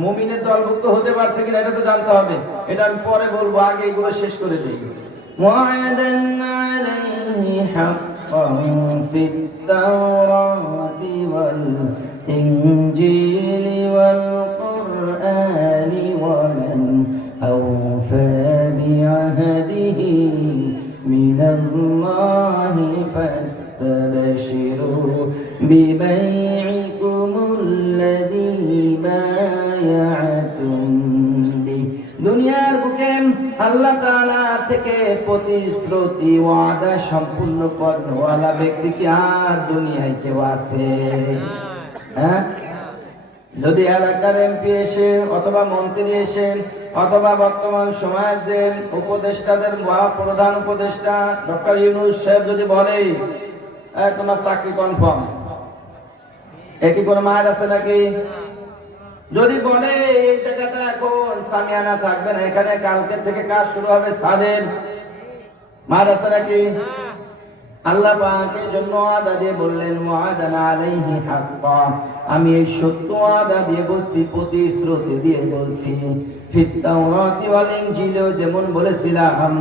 মুমিনের দলভুক্ত হতে পারছে কিনা এটা তো জানতে হবে। এটা আমি পরে বলবো, আগে এগুলো শেষ করে দিই। ওয়া'দান আলাইহি হাক্কান ফিত তাওরাতি ওয়াল ইনজিলি ওয়াল কুরআনি ওয়া মান আওফা বিআহদিহি মিনাল্লাহি ফাস্তাবশিরু বিবাইইকুমুল্লাযী বায়া'তুম বিহি। দুনিয়ার বুকে আল্লাহ তাআলা থেকে প্রতিশ্রুতি ওয়াদা সম্পূর্ণ করনেওয়ালা ব্যক্তি কি আর দুনিয়ায় কেউ আছে? হ্যাঁ, যদি এলাকার এমপি এসে অথবা মন্ত্রী এসে অথবা বর্তমান সমাজের যে উপদেষ্টাদের প্রধান উপদেষ্টা ডক্টর ইউনূস সাহেব যদি বলে তোমার চাকরি কনফার্ম, একই কোন মায়ের আছে নাকি? যদি বলে এই জায়গাটা এখন সামিয়ানা থাকবে না, এখানে কালকে থেকে কাজ শুরু হবে ছাদের, মায়ের আছে নাকি? আল্লাহ পাকের জন্য ওয়াদা দিয়ে বললেন ওয়াদানা আলাইহি হাক্কা, আমি এই সত্য ওয়াদা দিয়ে বলছি, প্রতিশ্রুতি দিয়ে বলছি। ফিত তাওরাতি ওয়াল ইনজিলেও যেমন বলেছিলাম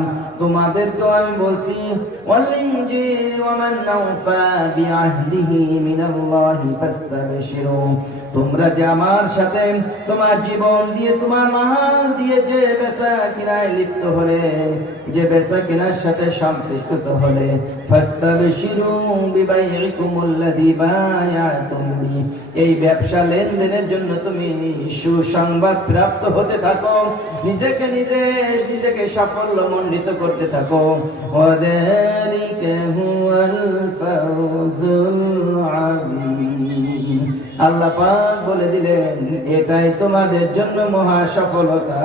তোমাদেরকেও আমি বলছি, ওয়াল ইনজিল ওয়া মান আওফা বিআহদিহি মিনাল্লাহি ফাস্তাবশিরু, তোমরা যে আমার সাথে তোমার জীবন দিয়ে তোমার মাল দিয়ে যে বেচা কিনায় লিপ্ত হলে, যে বেচা কিনার সাথে সম্পৃক্ত হলে, ফাস্তাবশিরু বিবাইইকুমুল্লাযী বায়াতুম বি, এই ব্যবসা লেনদেনের জন্য তুমি সুসংবাদ প্রাপ্ত হতে থাকো, নিজেকে নিজেকে সাফল্যমণ্ডিত করতে থাকো। ওয়াযালিকা হুয়াল ফাওজুল আযীম, আল্লাহ পাক বলে দিলেন এটাই তোমাদের জন্য মহা সফলতা,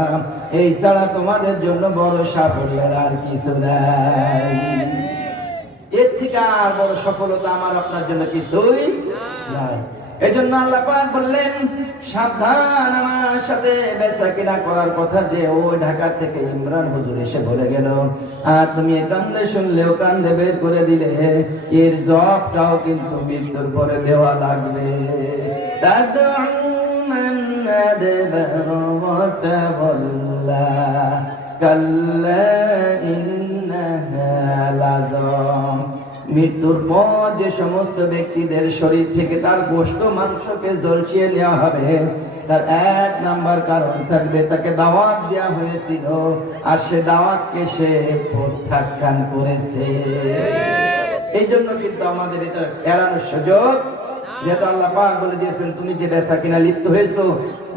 এই ছাড়া তোমাদের জন্য বড় সাফল্যের আর কিছু নাই। এর থেকে আর বড় সফলতা আমার আপনার জন্য কিছুই নাই। এই জন্য আল্লাহ পাক বললেন সাবধান, আমার সাথে বেচা কিনা করার কথা যে ও ঢাকা থেকে ইমরান হুজুর এসে বলে গেল, আর তুমি কান্দে শুনলেও কান্দে বের করে দিলে, এর জবটাও কিন্তু মৃত্যুর পরে দেওয়া লাগবে। তাদউমান আদবারা ওয়া তাওয়াল্লা কাল্লা ইন্নাহা লাযাম, মৃত্যুর পর যে সমস্ত ব্যক্তিদের শরীর থেকে তার গোশত মাংসকে জ্বলছিয়ে নেওয়া হবে, তার এক নাম্বার কারণ থাকবে তাকে দাওয়াত দেওয়া হয়েছিল আর সে দাওয়াতকে সে প্রত্যাখ্যান করেছে। এই জন্য কিন্তু আমাদের এটা এড়ানোর সুযোগ, যেহেতু আল্লাহ পাক বলে দিয়েছেন তুমি যে বেচা কিনা লিপ্ত হয়েছো,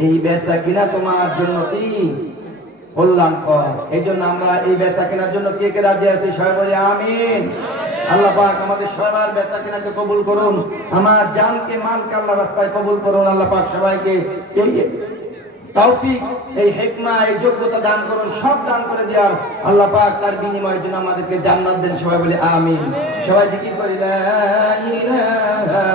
এই বেচা কিনা তোমার জন্য কি কল্যাণকর। এই জন্য আমরা এই বেচা কেনার জন্য কে কে রাজি আছি সবাই বলি আমিন। আল্লাহ পাক আমাদের সবার বেচা কেনাকে কবুল করুন, আমার জানকে মালকে আল্লাহ রাস্তায় কবুল করুন। আল্লাহ পাক সবাইকে এই তৌফিক, এই হিকমা, এই যোগ্যতা দান করুন, সব দান করে দেওয়ার। আল্লাহ পাক তার বিনিময়ের জন্য আমাদেরকে জান্নাত দেন, সবাই বলি আমিন। সবাই জিকির করি লা ইলাহা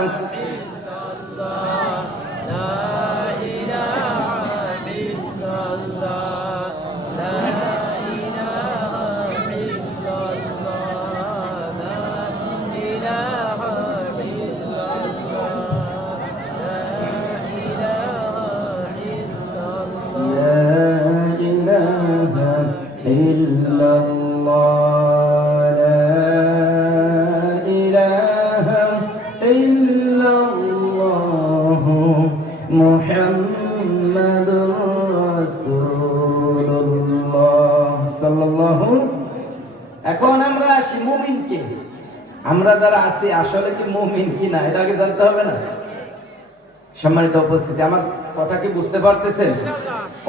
এখন আমরা আসি মুমিনকে, আমরা যারা আছি আসলে কি মুমিন কিনা এটা আগে জানতে হবে না? সম্মানিত উপস্থিতি, আমার কথা কি বুঝতে পারতেছেন?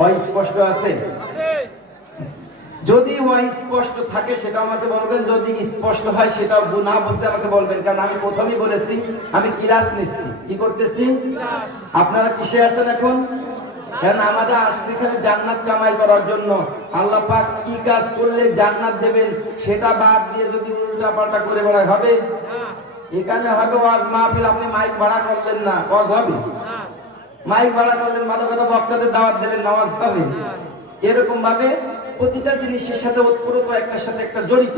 অস্পষ্ট আছে? যদি অস্পষ্ট থাকে সেটা আমাকে বলবেন, যদি স্পষ্ট হয় সেটা না বুঝতে আমাকে বলবেন, কারণ আমি প্রথমেই বলেছি আমি ক্লাস নিচ্ছি। কি করতেছি? আপনারা কিসে আছেন এখন? কারণ আমাদের আসছে এখানে জান্নাত কামাই করার জন্য। আল্লাহ পাক কি কাজ করলে জান্নাত দেবেন সেটা বাদ দিয়ে যদি উল্টা পাল্টা করে বেড়ায় হবে? এখানে হবে ওয়াজ মাহফিল, আপনি মাইক ভাড়া করলেন না, ওয়াজ হবে? মাইক ভাড়া করলেন, ভালো কথা বক্তাদের দাওয়াত দিলেন, নামাজ হবে? এরকম ভাবে প্রতিটা জিনিসের সাথে ওতপ্রোত একটার সাথে একটা জড়িত।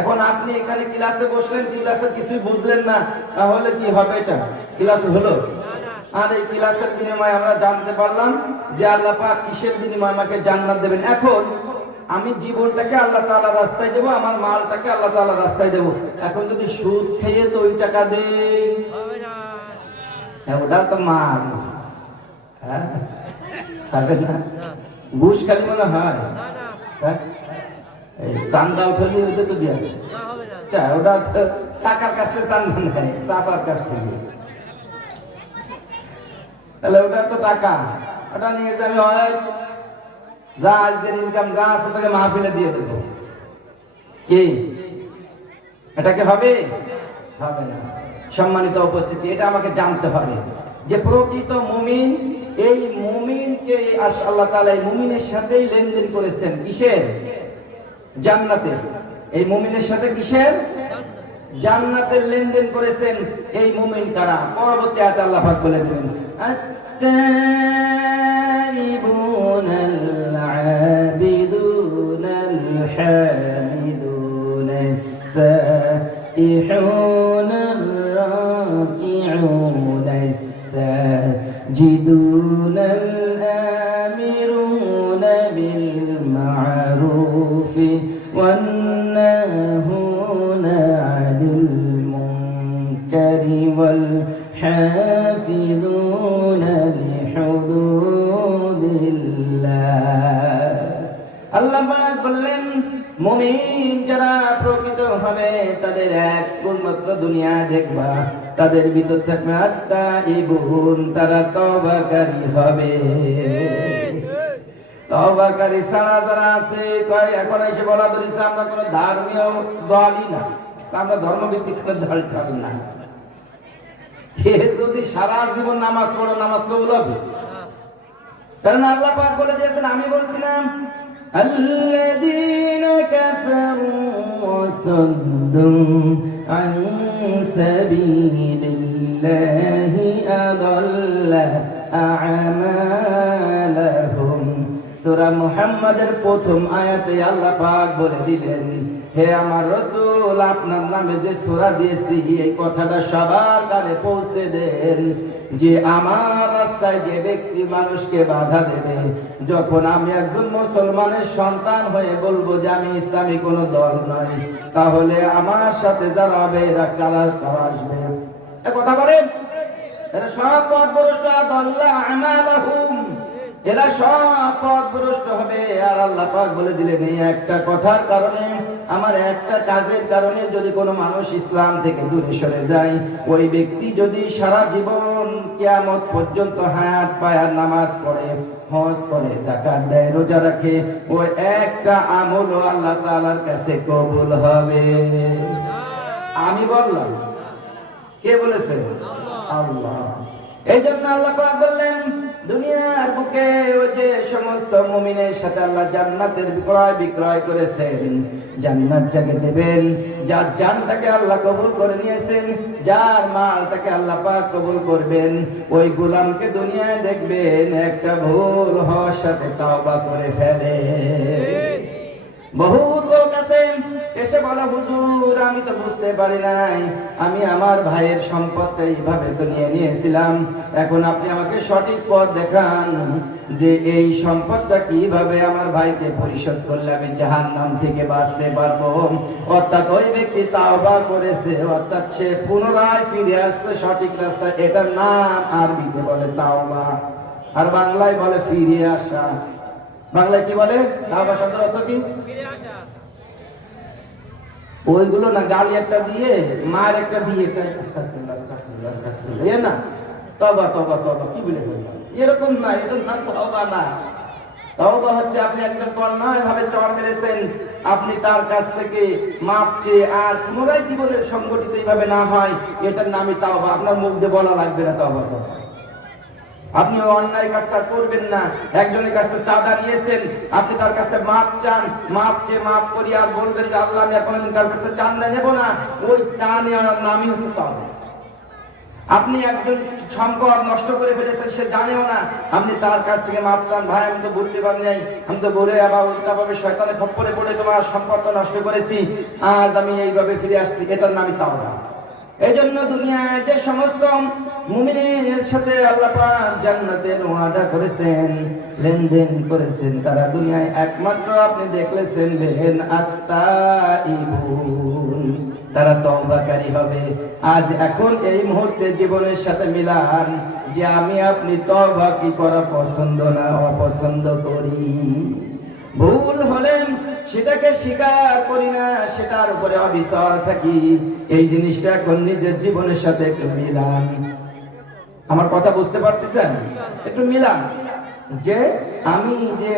এখন আপনি এখানে ক্লাসে বসলেন, ক্লাসের কিছুই বুঝলেন না, তাহলে কি হবে? এটা ক্লাস হলো? আর এই ক্লাসের বিনিময়ে আমরা জানতে পারলাম যে আল্লাহ পাক কিসের বিনিময়ে আমাকে জান্নাত দেবেন। এখন আমি জীবনটাকে আল্লাহ তাআলার রাস্তায় দেব, আমার মালটাকে আল্লাহ তাআলার রাস্তায় দেব। এখন যদি সুদ খেয়ে তো ওই টাকা দেই, ওটা তো মাল, হ্যাঁ হবে না? ঘুষ খালি মনে হয়, চান্দা উঠলে ওটা তো দেওয়া যায়, ওটা টাকার কাছ থেকে চান্দা নেয়, চাচার কাছ থেকে। তাহলে ওটা তো টাকা, ওটা নিয়ে যে আমি হয় যা আজকের ইনকাম যা আছে তাকে মাহফিলে দিয়ে দেবো, কি এটাকে হবে? হবে না। সম্মানিত উপস্থিতি, এটা আমাকে জানতে হবে যে প্রকৃত মুমিন, এই মুমিনকে আল্লাহ তাআলা এই মুমিনের সাথেই লেনদেন করেছেন কিসের? জান্নাতের। এই মুমিনের সাথে কিসের? জান্নাতের লেনদেন করেছেন এই মুমিন কারা? পরবর্তী আয়াতে আল্লাহ পাক বলে দিলেন التائبون العابدون الحامدون السائحون الراكعون الساجدون الآمرون بالمعروف والناهون عن المنكر والحافظون لحدود الله আল্লাহ পাক বললেন মুমিন যারা প্রকৃত হবে তাদের এক গুণমাত্র দুনিয়া দেখবা, তাদের ভিতর থাকবে আত্তাইবুন, তারা তওবাকারী হবে। তওবাকারী ছাড়া যারা আছে কয় এখন এসে বলা ধরেছে আমরা কোনো ধর্মীয় দলই না, আমরা ধর্মভিত্তিক কোনো দল টল না। যদি সারা জীবন নামাজ পড়ো নামাজ কবুল হবে? কারণ আল্লাহ পাক বলে দিয়েছেন, আমি বলছিলাম الذين كفروا وصدوا عن سبيل الله أضل أعمالهم। সূরা মুহাম্মাদের প্রথম আয়াতে আল্লাহ পাক বলে দিলেন, হে আমার রাসূল আপনার নামে যে সূরা দিয়েছি এই কথাটা সবার কাছে পৌঁছে দেন যে আমার রাস্তায় যে ব্যক্তি মানুষকে বাধা দেবে, যখন আমি একজন মুসলমানের সন্তান হয়ে বলবো যে আমি ইসলামী কোনো দল নই, তাহলে আমার সাথে যারা হবে এরা কারা আসবে? এ কথা বলেন, এরা সব পথভ্রষ্ট, আল্লাহ আমালাহুম, এরা সব পথভ্রষ্ট হবে। আর আল্লাহ পাক বলে দিলেন এই একটা কথার কারণে, আমার একটা কাজের কারণে যদি কোনো মানুষ ইসলাম থেকে দূরে সরে যায়, ওই ব্যক্তি যদি সারা জীবন কিয়ামত পর্যন্ত হায়াত পায় আর নামাজ পড়ে, হজ করে, যাকাত দেয়, রোজা রাখে, ওই একটা আমলও আল্লাহ তাআলার কাছে কবুল হবে। আমি বললাম, কে বলেছে? আল্লাহ। এই জন্য আল্লাহ পাক বললেন দুনিয়ার বুকে ওই যে সমস্ত মুমিনের সাথে আল্লাহ জান্নাতের ক্রয় বিক্রয় করেছেন, জান্নাত যাকে দেবেন, যার জানটাকে আল্লাহ কবুল করে নিয়েছেন, যার মালটাকে আল্লাহ পাক কবুল করবেন, ওই গোলামকে দুনিয়ায় দেখবেন একটা ভুল হওয়ার সাথে তওবা করে ফেলে। বহুত লোক আছে এসে বলে হুজুর আমি তো বুঝতে পারি নাই, আমি আমার ভাইয়ের সম্পদটা এইভাবে তো নিয়ে নিয়েছিলাম, এখন আপনি আমাকে সঠিক পথ দেখান যে এই সম্পদটা কিভাবে আমার ভাইকে পরিশোধ করলে আমি জাহান্নাম থেকে বাঁচতে পারবো। অর্থাৎ ওই ব্যক্তি তাওবা করেছে, অর্থাৎ সে পুনরায় ফিরে আসতে সঠিক রাস্তা, এটার নাম আরবিতে বলে তাওবা, আর বাংলায় বলে ফিরে আসা। বাংলায় কি বলে? তাওবা শব্দের অর্থ কি? ওইগুলো না গালি একটা দিয়ে মার একটা দিয়ে না তওবা তওবা তওবা কি বলে বললাম, এরকম না, এটার নাম তওবা না। তওবা হচ্ছে আপনি একজন অন্যায় ভাবে চর মেরেছেন, আপনি তার কাছ থেকে মাপ চেয়ে আর পুনরায় জীবনের সংগঠিত এইভাবে না হয়, এটার নামই তওবা। আপনার মুখ দিয়ে বলা লাগবে না তওবা তওবা। আপনি অন্যায় কাজটা করবেন না। একজনের কাছে চাঁদা নিয়েছেন, আপনি তার কাছে মাপ চান, মাপ চেয়ে মাপ করি আর বলবেন যে আল্লাহ আমি কোনোদিন তার কাছে চাঁদা নেব না, ওই তা নেওয়ার নামই হচ্ছে তওবা। আপনি একজন সম্পদ নষ্ট করে ফেলেছেন, সে জানেও না, আপনি তার কাছ থেকে মাপ চান, ভাই আমি তো বলতে পারি নাই, আমি তো বলে আবার উল্টাভাবে শয়তানের খপ্পরে পড়ে তোমার সম্পদটা নষ্ট করেছি, আজ আমি এইভাবে ফিরে আসছি, এটার নামই তাওবা। এই জন্য দুনিয়ায় যে সমস্ত মুমিনের সাথে আল্লাহ পাক জান্নাতের ওয়াদা করেছেন, লেনদেন করেছেন, তারা দুনিয়ায় একমাত্র আপনি দেখলেছেন বেহেন আত্তাইবুন, তারা তওবাকারী হবে। আজ এখন এই মুহূর্তে জীবনের সাথে মিলান যে আমি আপনি তওবা কি করা পছন্দ না অপছন্দ করি। ভুল হলেন সেটাকে স্বীকার করি না, সেটার উপরে অবিচল থাকি। এই জিনিসটা এখন নিজের জীবনের সাথে একটু মিলান। আমার কথা বুঝতে পারতেছেন? একটু মিলান যে আমি যে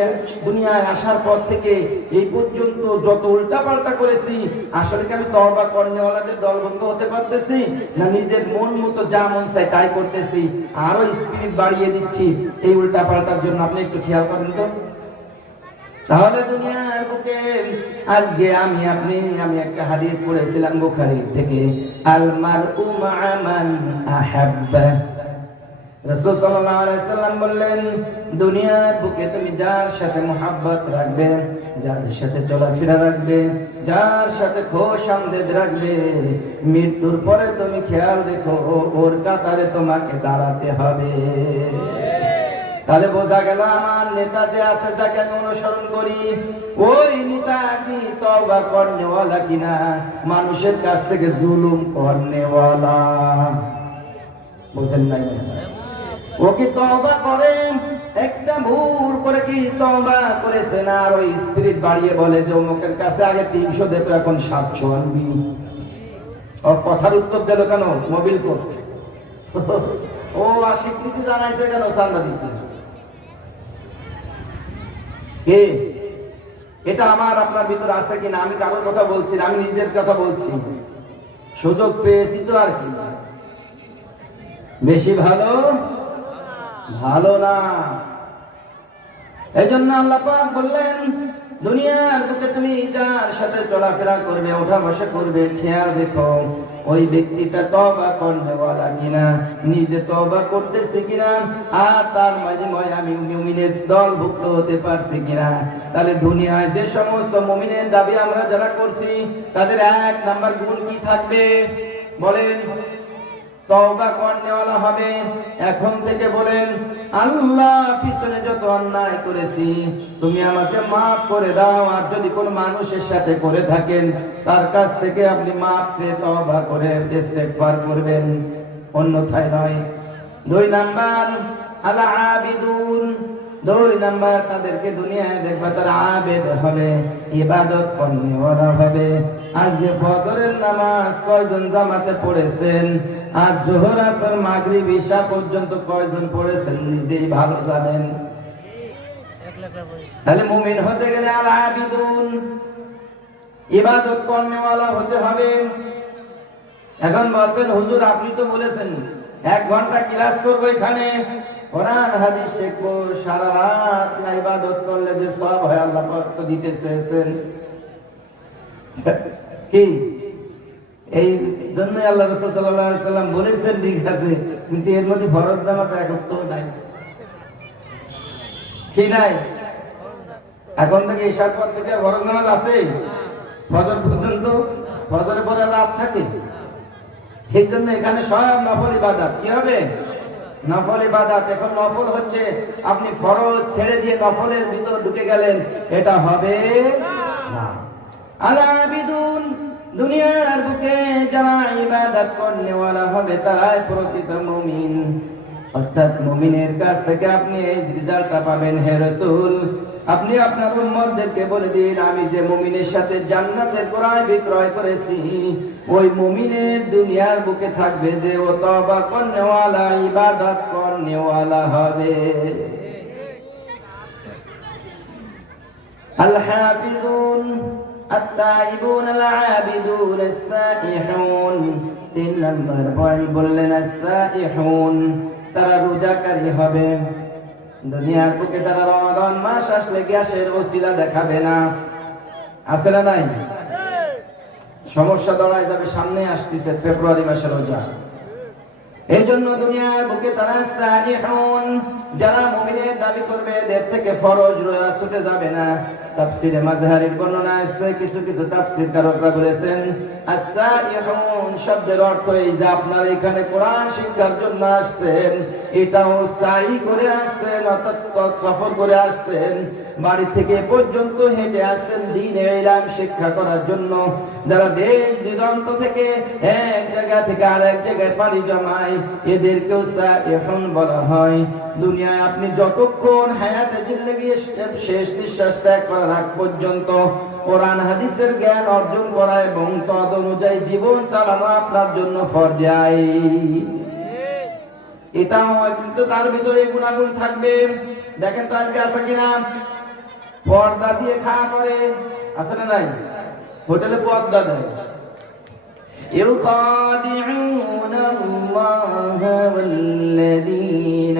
দুনিয়ায় আসার পর থেকে এই পর্যন্ত যত উল্টাপাল্টা করেছি, আসলে কি আমি তওবা করনেওয়ালাদের দলবদ্ধ হতে পারতেছি, না নিজের মন মতো যা মন চাই তাই করতেছি, আরো স্পিরিট বাড়িয়ে দিচ্ছি এই উল্টাপাল্টার জন্য? আপনি একটু খেয়াল করেন তো। তাহলে দুনিয়ার বুকে আজকে আমি একটা হাদিস পড়েছিলাম বুখারী থেকে, আল মারউ মা'a মান আহাব্বা। রাসূল সাল্লাল্লাহু আলাইহি সাল্লাম বললেন, দুনিয়ার বুকে তুমি যার সাথে মুহাব্বত রাখবে, যার সাথে চলাফেরা রাখবে, যার সাথে খোশ আমদেদ রাখবে, মৃত্যুর পরে তুমি খেয়াল রেখো ওর কাতারে তোমাকে দাঁড়াতে হবে। তাহলে বোঝা গেল আমার নেতা যে আছে যাকে আমি অনুসরণ করি, ওই নেতা কি তওবা করনেওয়ালা কিনা, মানুষের কাছ থেকে জুলুম করনেওয়ালা। বুঝেন নাই? ও কি তওবা করে? একটা ভুল করে কি তওবা করেছে না? আর ওই স্পিরিট বাড়িয়ে বলে যে অমুকের কাছে আগে 300 দিত এখন 700 আনবি। ওর কথার উত্তর দিল কেন? মোবিল করতে। ও আর স্বীকৃতি জানাইছে কেন? চান্দা দিতে। কে এটা আমার আপনার ভিতরে আছে কিনা? আমি কারোর কথা বলছি না, আমি নিজের কথা বলছি। সুযোগ পেয়েছি তো, আর কি বেশি ভালো ভালো না। এই জন্য আল্লাহ পাক বললেন, দুনিয়ার বুকে তুমি যার সাথে চলাফেরা করবে, ওঠা বসা করবে, খেয়াল দেখো ওই ব্যক্তিটা তওবা করনেওয়ালা কিনা, নিজে তওবা করতেছে কিনা, আর তার মাঝে আমি মুমিনের দলভুক্ত হতে পারছি কিনা। তাহলে দুনিয়ায় যে সমস্ত মুমিনের দাবি আমরা যারা করছি, তাদের 1 নাম্বার গুণ কি থাকবে বলেন? তওবা করনেওয়ালা হবে। এখন থেকে বলেন, আল্লাহ পিছনে যত অন্যায় করেছি তুমি আমাকে মাফ করে দাও। আর যদি কোনো মানুষের সাথে করে থাকেন, তার কাছ থেকে আপনি মাফ চেয়ে তওবা করে ইস্তেগফার করবেন, অন্যথায় নয়। 2 নাম্বার আল আবিদুন। 2 নাম্বার তাদেরকে দুনিয়ায় দেখবা তারা আবেদ হবে, ইবাদত করনেওয়ালা হবে। আজকে ফজরের নামাজ কয়জন জামাতে পড়েছেন? আর জোহর, আসর, মাগরিব, ঈশা পর্যন্ত কয়জন পড়েছেন নিজেই ভালো জানেন। তাহলে মুমিন হতে গেলে আল আবিদুন, ইবাদত করনেওয়ালা হতে হবে। এখন বলবেন, হুজুর আপনি তো বলেছেন 1 ঘন্টা ক্লাস করবো, এখানে কোরআন হাদিস শিখবো, সারা রাত না ইবাদত করলে যে সব হয় আল্লাহ পাক তো দিতে চেয়েছেন। কি এই জন্য আল্লাহ রাসূল সাল্লাল্লাহু আলাইহি সাল্লাম বলেছেন, ঠিক আছে, কিন্তু এর মধ্যে ফরজ নামাজ একত্র নাই। কি নাই? এখন থেকে ঈশার পর থেকে ফরজ নামাজ আছে ফজর পর্যন্ত, ফজরের পরে রাত থাকে। সেই জন্য এখানে সব নফল ইবাদত। কি হবে? নফল ইবাদত। এখন নফল হচ্ছে আপনি ফরজ ছেড়ে দিয়ে নফলের ভিতর ঢুকে গেলেন, এটা হবে না। আল আবিদুন, দুনিয়ার বুকে যারা ইবাদত করনেওয়ালা হবে তারাই প্রকৃত মুমিন। অর্থাৎ মুমিনের কাছ থেকে আপনি এই রেজাল্টটা পাবেন। হে রাসূল, আপনি আপনার উম্মতদেরকে বলে দিন, আমি যে মুমিনের সাথে জান্নাতের ক্রয় বিক্রয় করেছি, ওই মুমিনের দুনিয়ার বুকে থাকবে যে ও তওবা করনেওয়ালা, ইবাদত করনেওয়ালা হবে। আল হাফিজুন, التائبون العابدون السائحون। 3 নম্বর পয়েন্ট বললেন السائحون, তারা রোজাকারী হবে। দুনিয়ার বুকে তারা রমাদান মাস আসলে গ্যাসের ওসিলা দেখাবে না। আছে না নাই? সমস্যা দাঁড়ায় যাবে, সামনে আসতেছে ফেব্রুয়ারি মাসের রোজা। এই জন্য দুনিয়ার বুকে তারা সাইহুন, যারা মুমিনের দাবি করবে এদের থেকে ফরজ রোজা ছুটে যাবে না। তাফসীরে মাযহারির বর্ণনা আছে, কিছু কিছু তাফসীরকারকরা বলেছেন আস-সাইহুন শব্দের অর্থ এই যে আপনারা এখানে কোরআন শিক্ষার জন্য আসছেন, এটাও সাই করে আসছেন, অর্থাৎ সফর করে আসছেন, বাড়ি থেকে পর্যন্ত হেঁটে আসছেন দ্বীনের ইলম শিক্ষা করার জন্য। যারা দেশ দিগন্ত থেকে এক জায়গা থেকে আরেক জায়গায় পাড়ি জমায়, এদেরকেও সাইহুন বলা হয়। দুনিয়ায় আপনি যতক্ষণ হায়াতে জিন্দেগি শেষ নিঃশ্বাস ত্যাগ করার আগ পর্যন্ত কোরআন হাদিসের জ্ঞান অর্জন করা এবং তদ অনুযায়ী জীবন চালানো আপনার জন্য ফরজ। এটাও কিন্তু তার ভিতরে গুণাগুণ থাকবে। দেখেন তো আজকে আছে কিনা? পর্দা দিয়ে খাওয়া করে, আছে না নাই? হোটেলে পর্দা দেয়। يخادعون الله والذين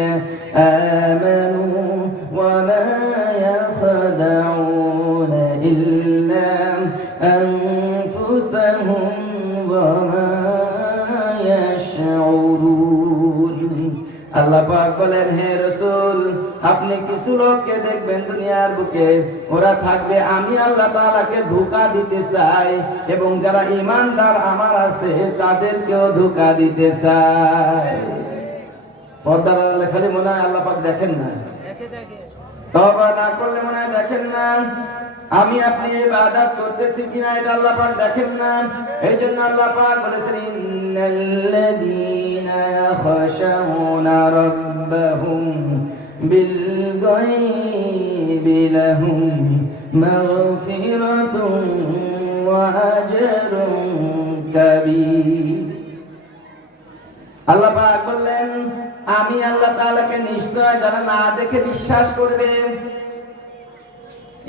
آمنوا وما يخدعون বলেন, হে রাসূল, আপনি কিছু লোককে দেখবেন দুনিয়ার বুকে, ওরা থাকবে আমি আল্লাহ তাআলাকে ধোঁকা দিতে চাই, এবং যারা ঈমানদার আমার আছে তাদেরকেও ধোঁকা দিতে চাই। পর্দার আড়ালে খালি মনে হয় আল্লাহ পাক দেখেন না, তওবা না করলে মনে হয় দেখেন না, আমি আপনি ইবাদত করতেছি কিনা এটা আল্লাহ পাক দেখেন না। এই জন্য আল্লাহ পাক বলেছেন, ইন্নাল্লাযীনা ইয়াখশাউনা রাব্বাহুম বিল গায়বি লাহুম মাগফিরাতুন ওয়া আজরুন কাবীর। আল্লাহ পাক বললেন, আমি আল্লাহ তাআলাকে নিশ্চয় যারা না দেখে বিশ্বাস করবে,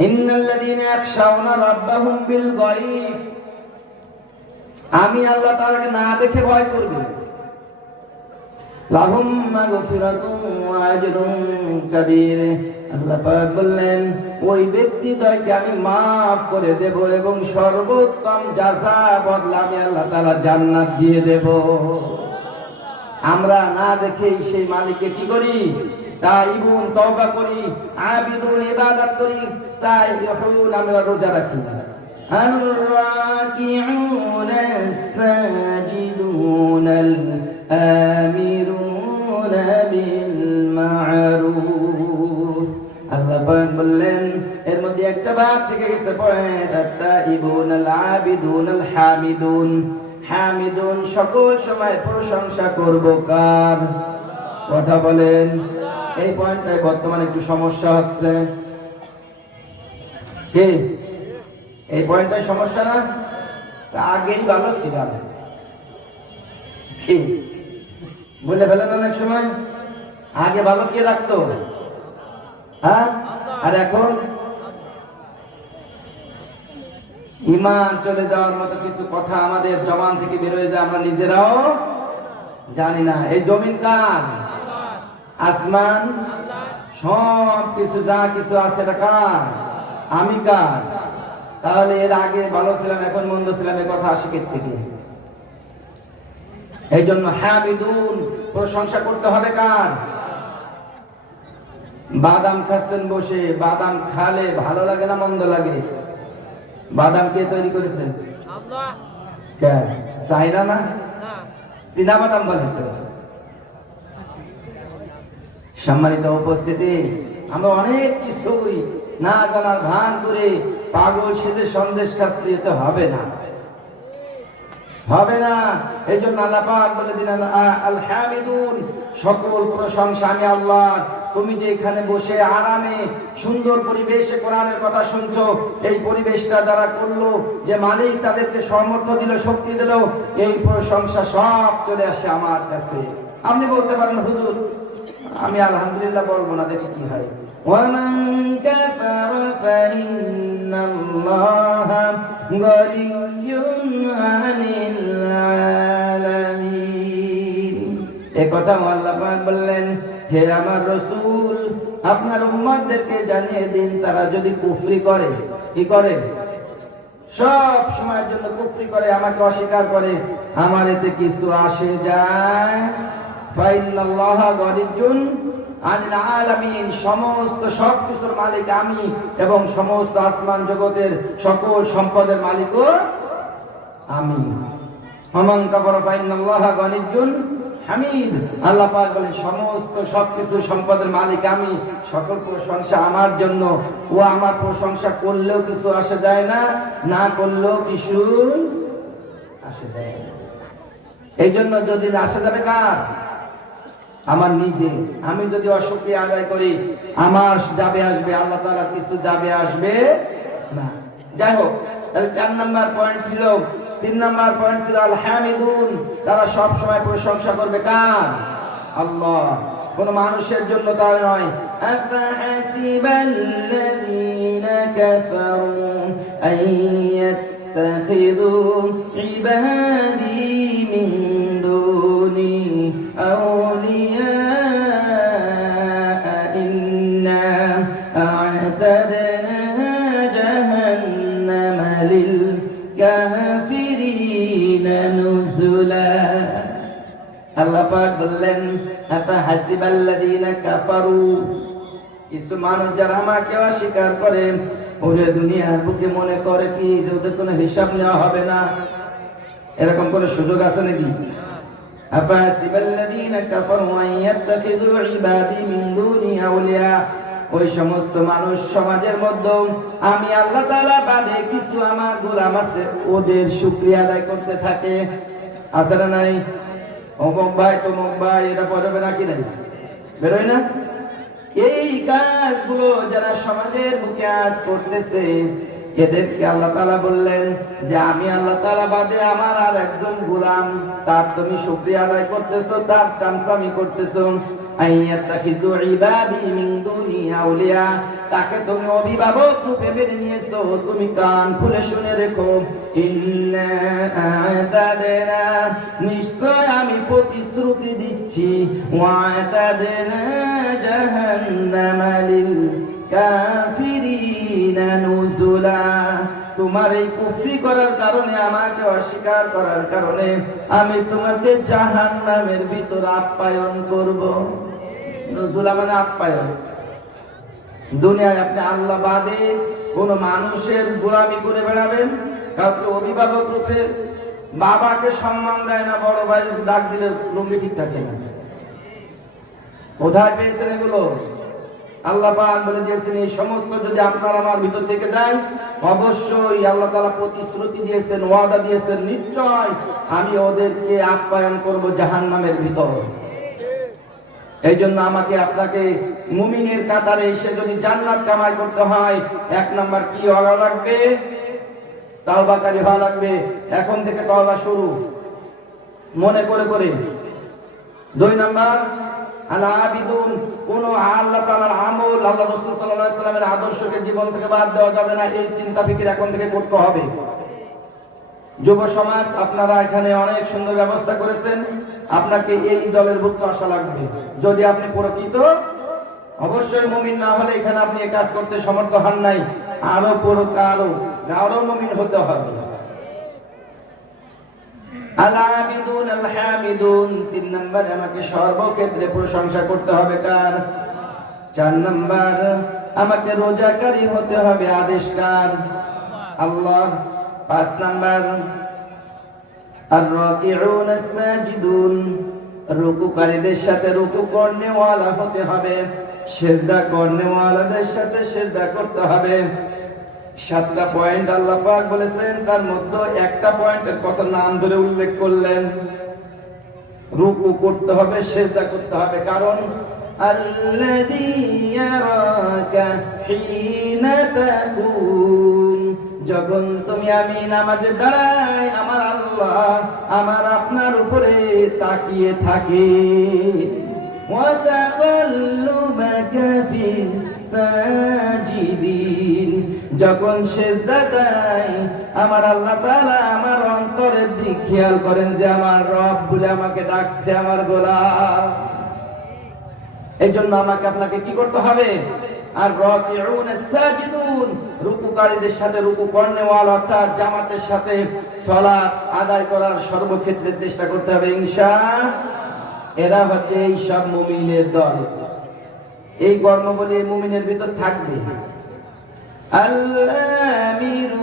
ইন্নাল্লাযীনা ইয়াখশাউনা রাব্বাহুম বিল গায়ব, আমি আল্লাহ তাআলাকে না দেখে ভয় করবে, লাহুম মাগফিরাতুন ওয়া আজরুন কাবীর। আল্লাহ পাক বললেন, ওই ব্যক্তিদ্বয়কে আমি maaf করে দেব এবং সর্বোত্তম জাযা বদলা আমি আল্লাহ তাআলা জান্নাত দিয়ে দেব। আমরা না দেখেই সেই মালিককে কি করি? তাইবুন, তওবা করি, আবিদুন, ইবাদত করি, সাইহুন, আমরা রোজা রাখি, الراكعون الساجدون الآمرون بالمعروف। আল্লাহ পাক বললেন, এর মধ্যে একটা ভাগ থেকে গেছে পয়েন্ট, আত-তাইবুন আল-আবিদুন আল-হামিদুন। হামিদুন, সকল সময় প্রশংসা করব কার? কথা বলেন। এই পয়েন্টটায় বর্তমানে একটু সমস্যা হচ্ছে। কি এই পয়েন্টটায় সমস্যা না? আগেই ভালো ছিলাম, কি বলে ফেলেন অনেক সময়, আগে ভালো কে রাখতো? হ্যাঁ, আর এখন ঈমান চলে যাওয়ার মতো কিছু কথা আমাদের জবান থেকে বের হয়ে যায়, আমরা নিজেরাও জানি না। এই জমিন কার? আসমান, সব কিছু যা কিছু আছে এটা কার? আমি কার? তাহলে এর আগে ভালো ছিলাম এখন মন্দ ছিলাম, এ কথা আসে কোথা থেকে? এই জন্য হামিদুন, প্রশংসা করতে হবে কার? বাদাম খাচ্ছেন বসে, বাদাম খালে ভালো লাগে না মন্দ লাগে? বাদাম কে তৈরি করেছেন? আল্লাহ। কে? চাহিদা না? চীনা বাদাম বলে তো। সম্মানিত উপস্থিতি, আমরা অনেক কিছুই না জানার ভান করে পাগল সেজে সন্দেশ খাচ্ছি, এতে হবে না, হবে না। এই জন্য আল্লাহ পাক বলে দিলেন, আল হামিদুন, সকল প্রশংসা আমি আল্লাহ। তুমি যে এখানে বসে আরামে সুন্দর পরিবেশে কোরআনের কথা শুনছো, এই পরিবেশটা যারা করলো, যে মালিক তাদেরকে সামর্থ্য দিল, শক্তি দিল, এই প্রশংসা সব চলে আসে আমার কাছে। আপনি বলতে পারেন, হুজুর আমি আলহামদুলিল্লাহ বলবো না, দেখি কি হয়। وَمَنْ كَفَرَ فَإِنَّ اللَّهَ غَنِيٌّ عَنِ الْعَالَمِينَ। এই কথা আল্লাহ পাক বললেন, হে আমার রাসূল, আপনার উম্মতদেরকে জানিয়ে দিন, তারা যদি কুফরি করে, কি করে? সব সময়ের জন্য কুফরি করে, আমাকে অস্বীকার করে, আমার এতে কিছু আসে যায়। ফাইন্নাল্লাহা গনিয়্যুন আনিল আলামিন, সমস্ত সবকিছুর মালিক আমি, এবং সমস্ত আসমান জগতের সকল সম্পদের মালিকও আমি। ওমান কাফারা ফাইন্নাল্লাহা গনিয়্যুন হামিদ। আল্লাহ পাক বলেন, সমস্ত সবকিছু সম্পদের মালিক আমি, সকল প্রশংসা আমার জন্য। ও আমার প্রশংসা করলেও কিছু আসে যায় না, না করলেও কিছু আসে যায় না। এই জন্য যদি আসে যাবে কার? আমার নিজে। আমি যদি অশুকরিয়া আদায় করি, আমার যাবে আসবে, আল্লাহ তাআলা কিছু যাবে আসবে না। যাই হোক, তাহলে 4 নাম্বার পয়েন্ট ছিল। 3 নাম্বার পয়েন্ট ছিল আল হামিদুন, তারা সব সময় প্রশংসা করবে কার? আল্লাহ, কোন মানুষের জন্য তার নয়। আফাহাসিবাল্লাযীনা কাফারু আইয়াত্তাখিযু ইবাদী মিন দুনি আউলিয়া ইন্না আ'তাদনা জাহান্নামা লিল কাফিরিনা নুজুলা। আল্লাহ পাক বললেন আফা হাসিবাল্লাযীনা কাফারু, কিছু মানুষ যারা আমাকে অস্বীকার করে ওরে দুনিয়ার বুকে মনে করে কি যে ওদের কোনো হিসাব নেওয়া হবে না। এরকম কোনো সুযোগ আছে নাকি? আফা হাসিবাল্লাযীনা কাফারু আন ইয়াত্তাখিযু ইবাদি মিন দুনি আউলিয়া, ওই সমস্ত মানুষ সমাজের মধ্যে আমি আল্লাহ তাআলা বাদে কিছু আমার গোলাম আছে ওদের শুকরিয়া আদায় করতে থাকে। আছে না নাই? অমুক ভাই তমুক ভাই এটা পড়বে নাকি নাই? বেরোয় না? এই কাজগুলো যারা সমাজের বুকে আজ করতেছে এদেরকে আল্লাহ তাআলা বললেন যে আমি আল্লাহ তাআলা বাদে আমার আর একজন গোলাম, তার তুমি শুকরিয়া আদায় করতেছো, তার চামচামি করতেছো। আইয়াতাখিযু ইবাদি মিন দুনি আউলিয়া, তাকে তুমি অভিভাবক রূপে মেনে নিয়েছো। তুমি কান খুলে শুনে রেখো, ইন্না আ'তাদনা, নিশ্চয় আমি প্রতিশ্রুতি দিচ্ছি, ওয়া'তাদনা জাহান্নামা লিল কাফিরিনা নুজুলা, তোমার এই কুফরি করার কারণে, আমাকে অস্বীকার করার কারণে আমি তোমাকে জাহান্নামের ভিতর আপ্যায়ন করব। নুজুলা মানে আপ্যায়ন। দুনিয়ায় আপনি আল্লাহ বাদে কোন মানুষের গোলামি করে বেড়াবেন, কাউকে অভিভাবক রূপে, বাবাকে সম্মান দেয় না, বড় ভাই ডাক দিলে লুঙ্গি ঠিক থাকে না। কোথায় পেয়েছেন এগুলো? আল্লাহ পাক বলে দিয়েছেন এই সমস্ত যদি আপনার আমার ভিতর থেকে যায়, অবশ্যই আল্লাহ তাআলা প্রতিশ্রুতি দিয়েছেন, ওয়াদা দিয়েছেন, নিশ্চয় আমি ওদেরকে আপ্যায়ন করব জাহান্নামের ভিতর। এই জন্য আমাকে আপনাকে মুমিনের কাতারে এসে যদি জান্নাত কামাই করতে হয়, এক নাম্বার কি হওয়া লাগবে? তাওবাকারী হওয়া লাগবে। এখন থেকে তওবা শুরু, মনে করে করে। দুই নাম্বার আল-আবিদুন, কোন আল্লাহ তাআলার আমল, আল্লাহ রাসূল সাল্লাল্লাহু আলাইহি ওয়াসাল্লামের আদর্শকে জীবন থেকে বাদ দেওয়া যাবে না। এই চিন্তা ফিকির এখন থেকে করতে হবে। যুব সমাজ, আপনারা এখানে অনেক সুন্দর ব্যবস্থা করেছেন, আপনাকে এই দলের ভুক্ত আসা লাগবে। যদি আপনি প্রকৃত অবশ্যই মুমিন না হলে এখানে আপনি এই কাজ করতে সমর্থ হন নাই, আরো আরো মুমিন হতে হবে। আল-আবিদুন আল-হামিদুন, 3 নাম্বার আমাকে সর্বক্ষেত্রে প্রশংসা করতে হবে কার? 4 নাম্বার আমাকে রোজাকারী হতে হবে, আদেশ কার? আল্লাহ। 5 নাম্বার আর-রাকিউন আস-সাজিদুন, রুকুকারীদের সাথে রুকু করনেওয়ালা হতে হবে, সিজদা করনেওয়ালাদের সাথে সিজদা করতে হবে। 7টা পয়েন্ট আল্লাহ পাক বলেছেন, তার মধ্যে একটা পয়েন্টের কথা নাম ধরে উল্লেখ করলেন। রুকু করতে হবে, সিজদা করতে হবে, কারণ আল্লাযী ইয়ারাকা হিনা তাকুম, যখন তুমি আমি নামাজে দাঁড়াই আমার আল্লাহ আমার আপনার উপরে তাকিয়ে থাকে। ওয়া তাকাল্লুবাকা ফিস সাজিদিন, যখন সিজদা দেই আমার আল্লাহ তাআলা আমার অন্তরের দিক খেয়াল করেন যে আমার রব বলে আমাকে ডাকছে আমার গোলাম। এই জন্য আমাকে আপনাকে কি করতে হবে? আর রাকিউন সাজিদুন, রুকুকারীদের সাথে রুকু করনেওয়ালা অর্থাৎ জামাতের সাথে সালাত আদায় করার সর্বক্ষেত্রে চেষ্টা করতে হবে ইনশাআল্লাহ। এরা হচ্ছে এই সব মুমিনের দল। এই কর্মবলী মুমিনের ভিতর থাকবে। আল-আমিরুনা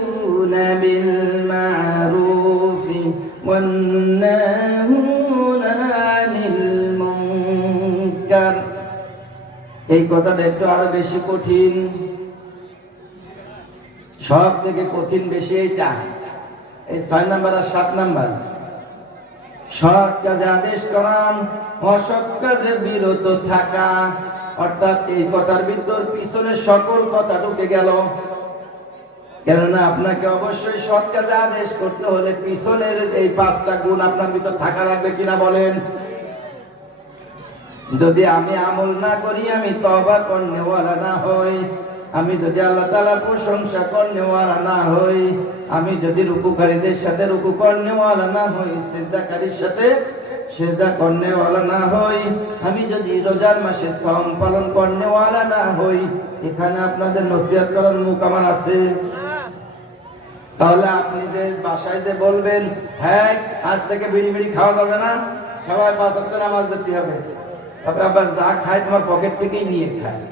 বিল মা'রুফি ওয়ান নাহুনা আনিল মুনকার, এই কথাটা একটু আরো বেশি কঠিন, সব থেকে কঠিন বেশি এইটা। এই 6 নাম্বার আর 7 নাম্বার, সৎ কাজে আদেশ করা, অসৎ কাজে বিরত থাকা। অর্থাৎ এই কথার ভিতর পিছনে সকল কথা ঢুকে গেল। কেননা আপনাকে অবশ্যই সৎ কাজে আদেশ করতে হলে পিছনের এই 5টা গুণ আপনার ভিতর থাকা লাগবে কিনা বলেন? যদি আমি আমল না করি, আমি তওবা করনেওয়ালা না হই, আমি যদি আল্লাহ তাআলার প্রশংসা করনেওয়ালা না হই, আমি যদি রুকুকারীদের সাথে রুকু করনেওয়ালা না হই, সিজদাকারীর সাথে সিজদা করনেওয়ালা না হই, আমি যদি রোজার মাসে সওম পালন করনেওয়ালা না হই, এখানে আপনাদের নসিহত করার মুখ আমার আছে? তাহলে আপনি যে বাসায় যে বলবেন হ্যাঁ আজ থেকে বিড়ি খাওয়া যাবে না, সবাই 5 ওয়াক্ত নামাজ পড়তে হবে, তারপরে আবার যা খায় তোমার পকেট থেকেই নিয়ে খায়,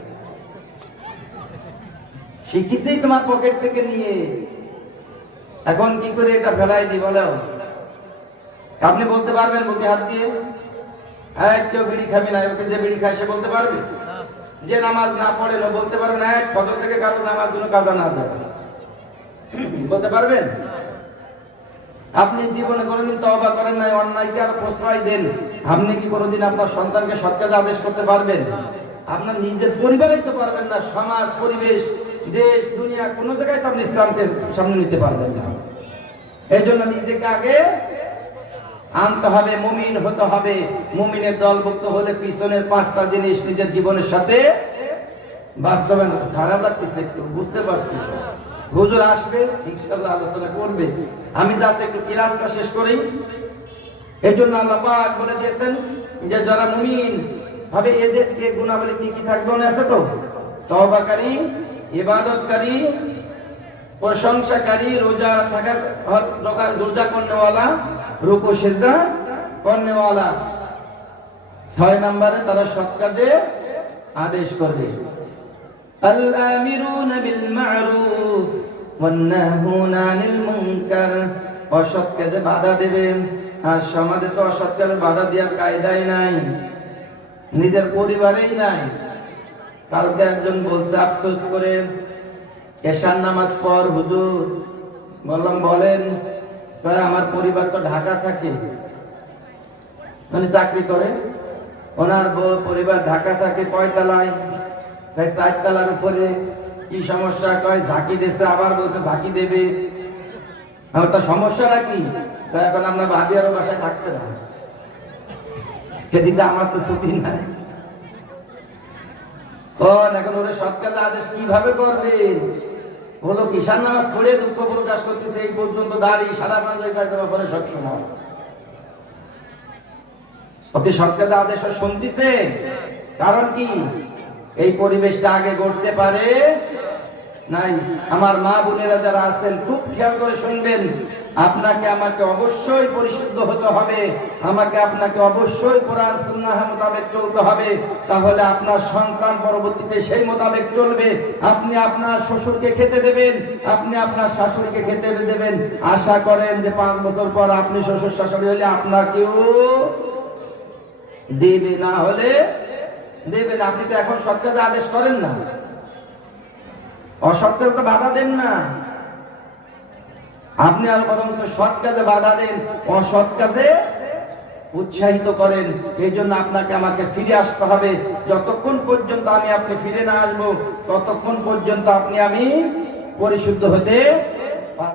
শিখিছেই তোমার পকেট থেকে নিয়ে। এখন কি করে এটা ফেলাই দি বলো? আপনি বলতে পারবেন বুকে হাত দিয়ে কেউ বিড়ি খাবি না, ওকে যে বিড়ি খায় সে বলতে পারবে? যে নামাজ না পড়ে না বলতে পারবেন ফজর থেকে কারো নামাজ কোনো কাজা না যায়, বলতে পারবেন? আপনি জীবনে কোনোদিন তওবা করেন নাই, অন্যায়কে আর প্রশ্রয় দেন, আপনি কি কোনোদিন আপনার সন্তানকে সৎ কাজে আদেশ করতে পারবেন? আপনার নিজের পরিবারেই তো পারবেন না, সমাজ, পরিবেশ, দেশ, দুনিয়া কোনো জায়গায় তো আপনি ইসলামকে সামনে নিতে পারবেন না। এই জন্য নিজেকে আগে আনতে হবে, মুমিন হতে হবে। মুমিনের দলভুক্ত হলে পিছনের 5টা জিনিস নিজের জীবনের সাথে বাস্তবায়ন। খারাপ লাগতেছে একটু, বুঝতে পারছি। হুজুর আসবে ইনশাআল্লাহ, আলোচনা করবে। আমি জাস্ট একটু ক্লাসটা শেষ করি। এই জন্য আল্লাহ পাক বলে দিয়েছেন যে যারা মুমিন হবে এদেরকে গুণাবলী কি কি থাকবে মনে আছে তো? তওবাকারী, ইবাদতকারী, প্রশংসাকারী, রোজা থাকা, রোজা করনেওয়ালা, রুকু সিজদা করনেওয়ালা। 6 নম্বরে তারা সৎ কাজে আদেশ করবে। আল আমিরুনা বিল মা'রুফ ওয়ান নাহুনা আনিল মুনকার। অসৎ কাজে বাধা দেবে। আর সমাজে তো অসৎ কাজে বাধা দেওয়ার কায়দাই নাই, নিজের পরিবারেই নাই। কালকে একজন বলছে আফসোস করে, এশার নামাজ পর হুজুর, বললাম বলেন, আমার পরিবার তো ঢাকা থাকে, উনি চাকরি করে, ওনার পরিবার ঢাকা থাকে। কয়তলায়? 4 তলার উপরে। কি সমস্যা? কয় ঝাঁকি দিচ্ছে, আবার বলছে ঝাঁকি দেবে। আমার তো সমস্যা নাকি? এখন আপনার ভাবি আরো বাসায় থাকতে না, সেদিকে আমার তো ছুটি নাই। এখন ওদের সৎ কাজে আদেশ কিভাবে করবে? হলো কিষান নামাজ পড়ে দুঃখ প্রকাশ করতেছে, এই পর্যন্ত দাঁড়িয়ে সারা পাঞ্জাবি কাটতে পারে সবসময়। ওকে সৎ কাজে আদেশ শুনতেছে, কারণ কি? এই পরিবেশটা আগে গড়তে পারে নাই। আমার মা বোনেরা যারা আছেন খুব খেয়াল করে শুনবেন, আপনাকে আমাকে অবশ্যই পরিশুদ্ধ হতে হবে, আমাকে আপনাকে অবশ্যই কোরআন সুন্নাহ মোতাবেক চলতে হবে, তাহলে আপনার সন্তান পরবর্তীতে সেই মোতাবেক চলবে। আপনি আপনার শ্বশুরকে খেতে দেবেন, আপনি আপনার শাশুড়িকে খেতে দেবেন, আশা করেন যে 5 বছর পর আপনি শ্বশুর শাশুড়ি হলে আপনাকেও দেবে, না হলে দেবে না। আপনি তো এখন সৎ কাজে আদেশ করেন না, অসৎ কাজে বাধা দেন না, আপনি আর বরং সৎ কাজে বাধা দেন, অসৎ কাজে উৎসাহিত করেন। এই জন্য আপনাকে আমাকে ফিরে আসতে হবে। যতক্ষণ পর্যন্ত আমি আপনি ফিরে না আসবো, ততক্ষণ পর্যন্ত আপনি আমি পরিশুদ্ধ হতে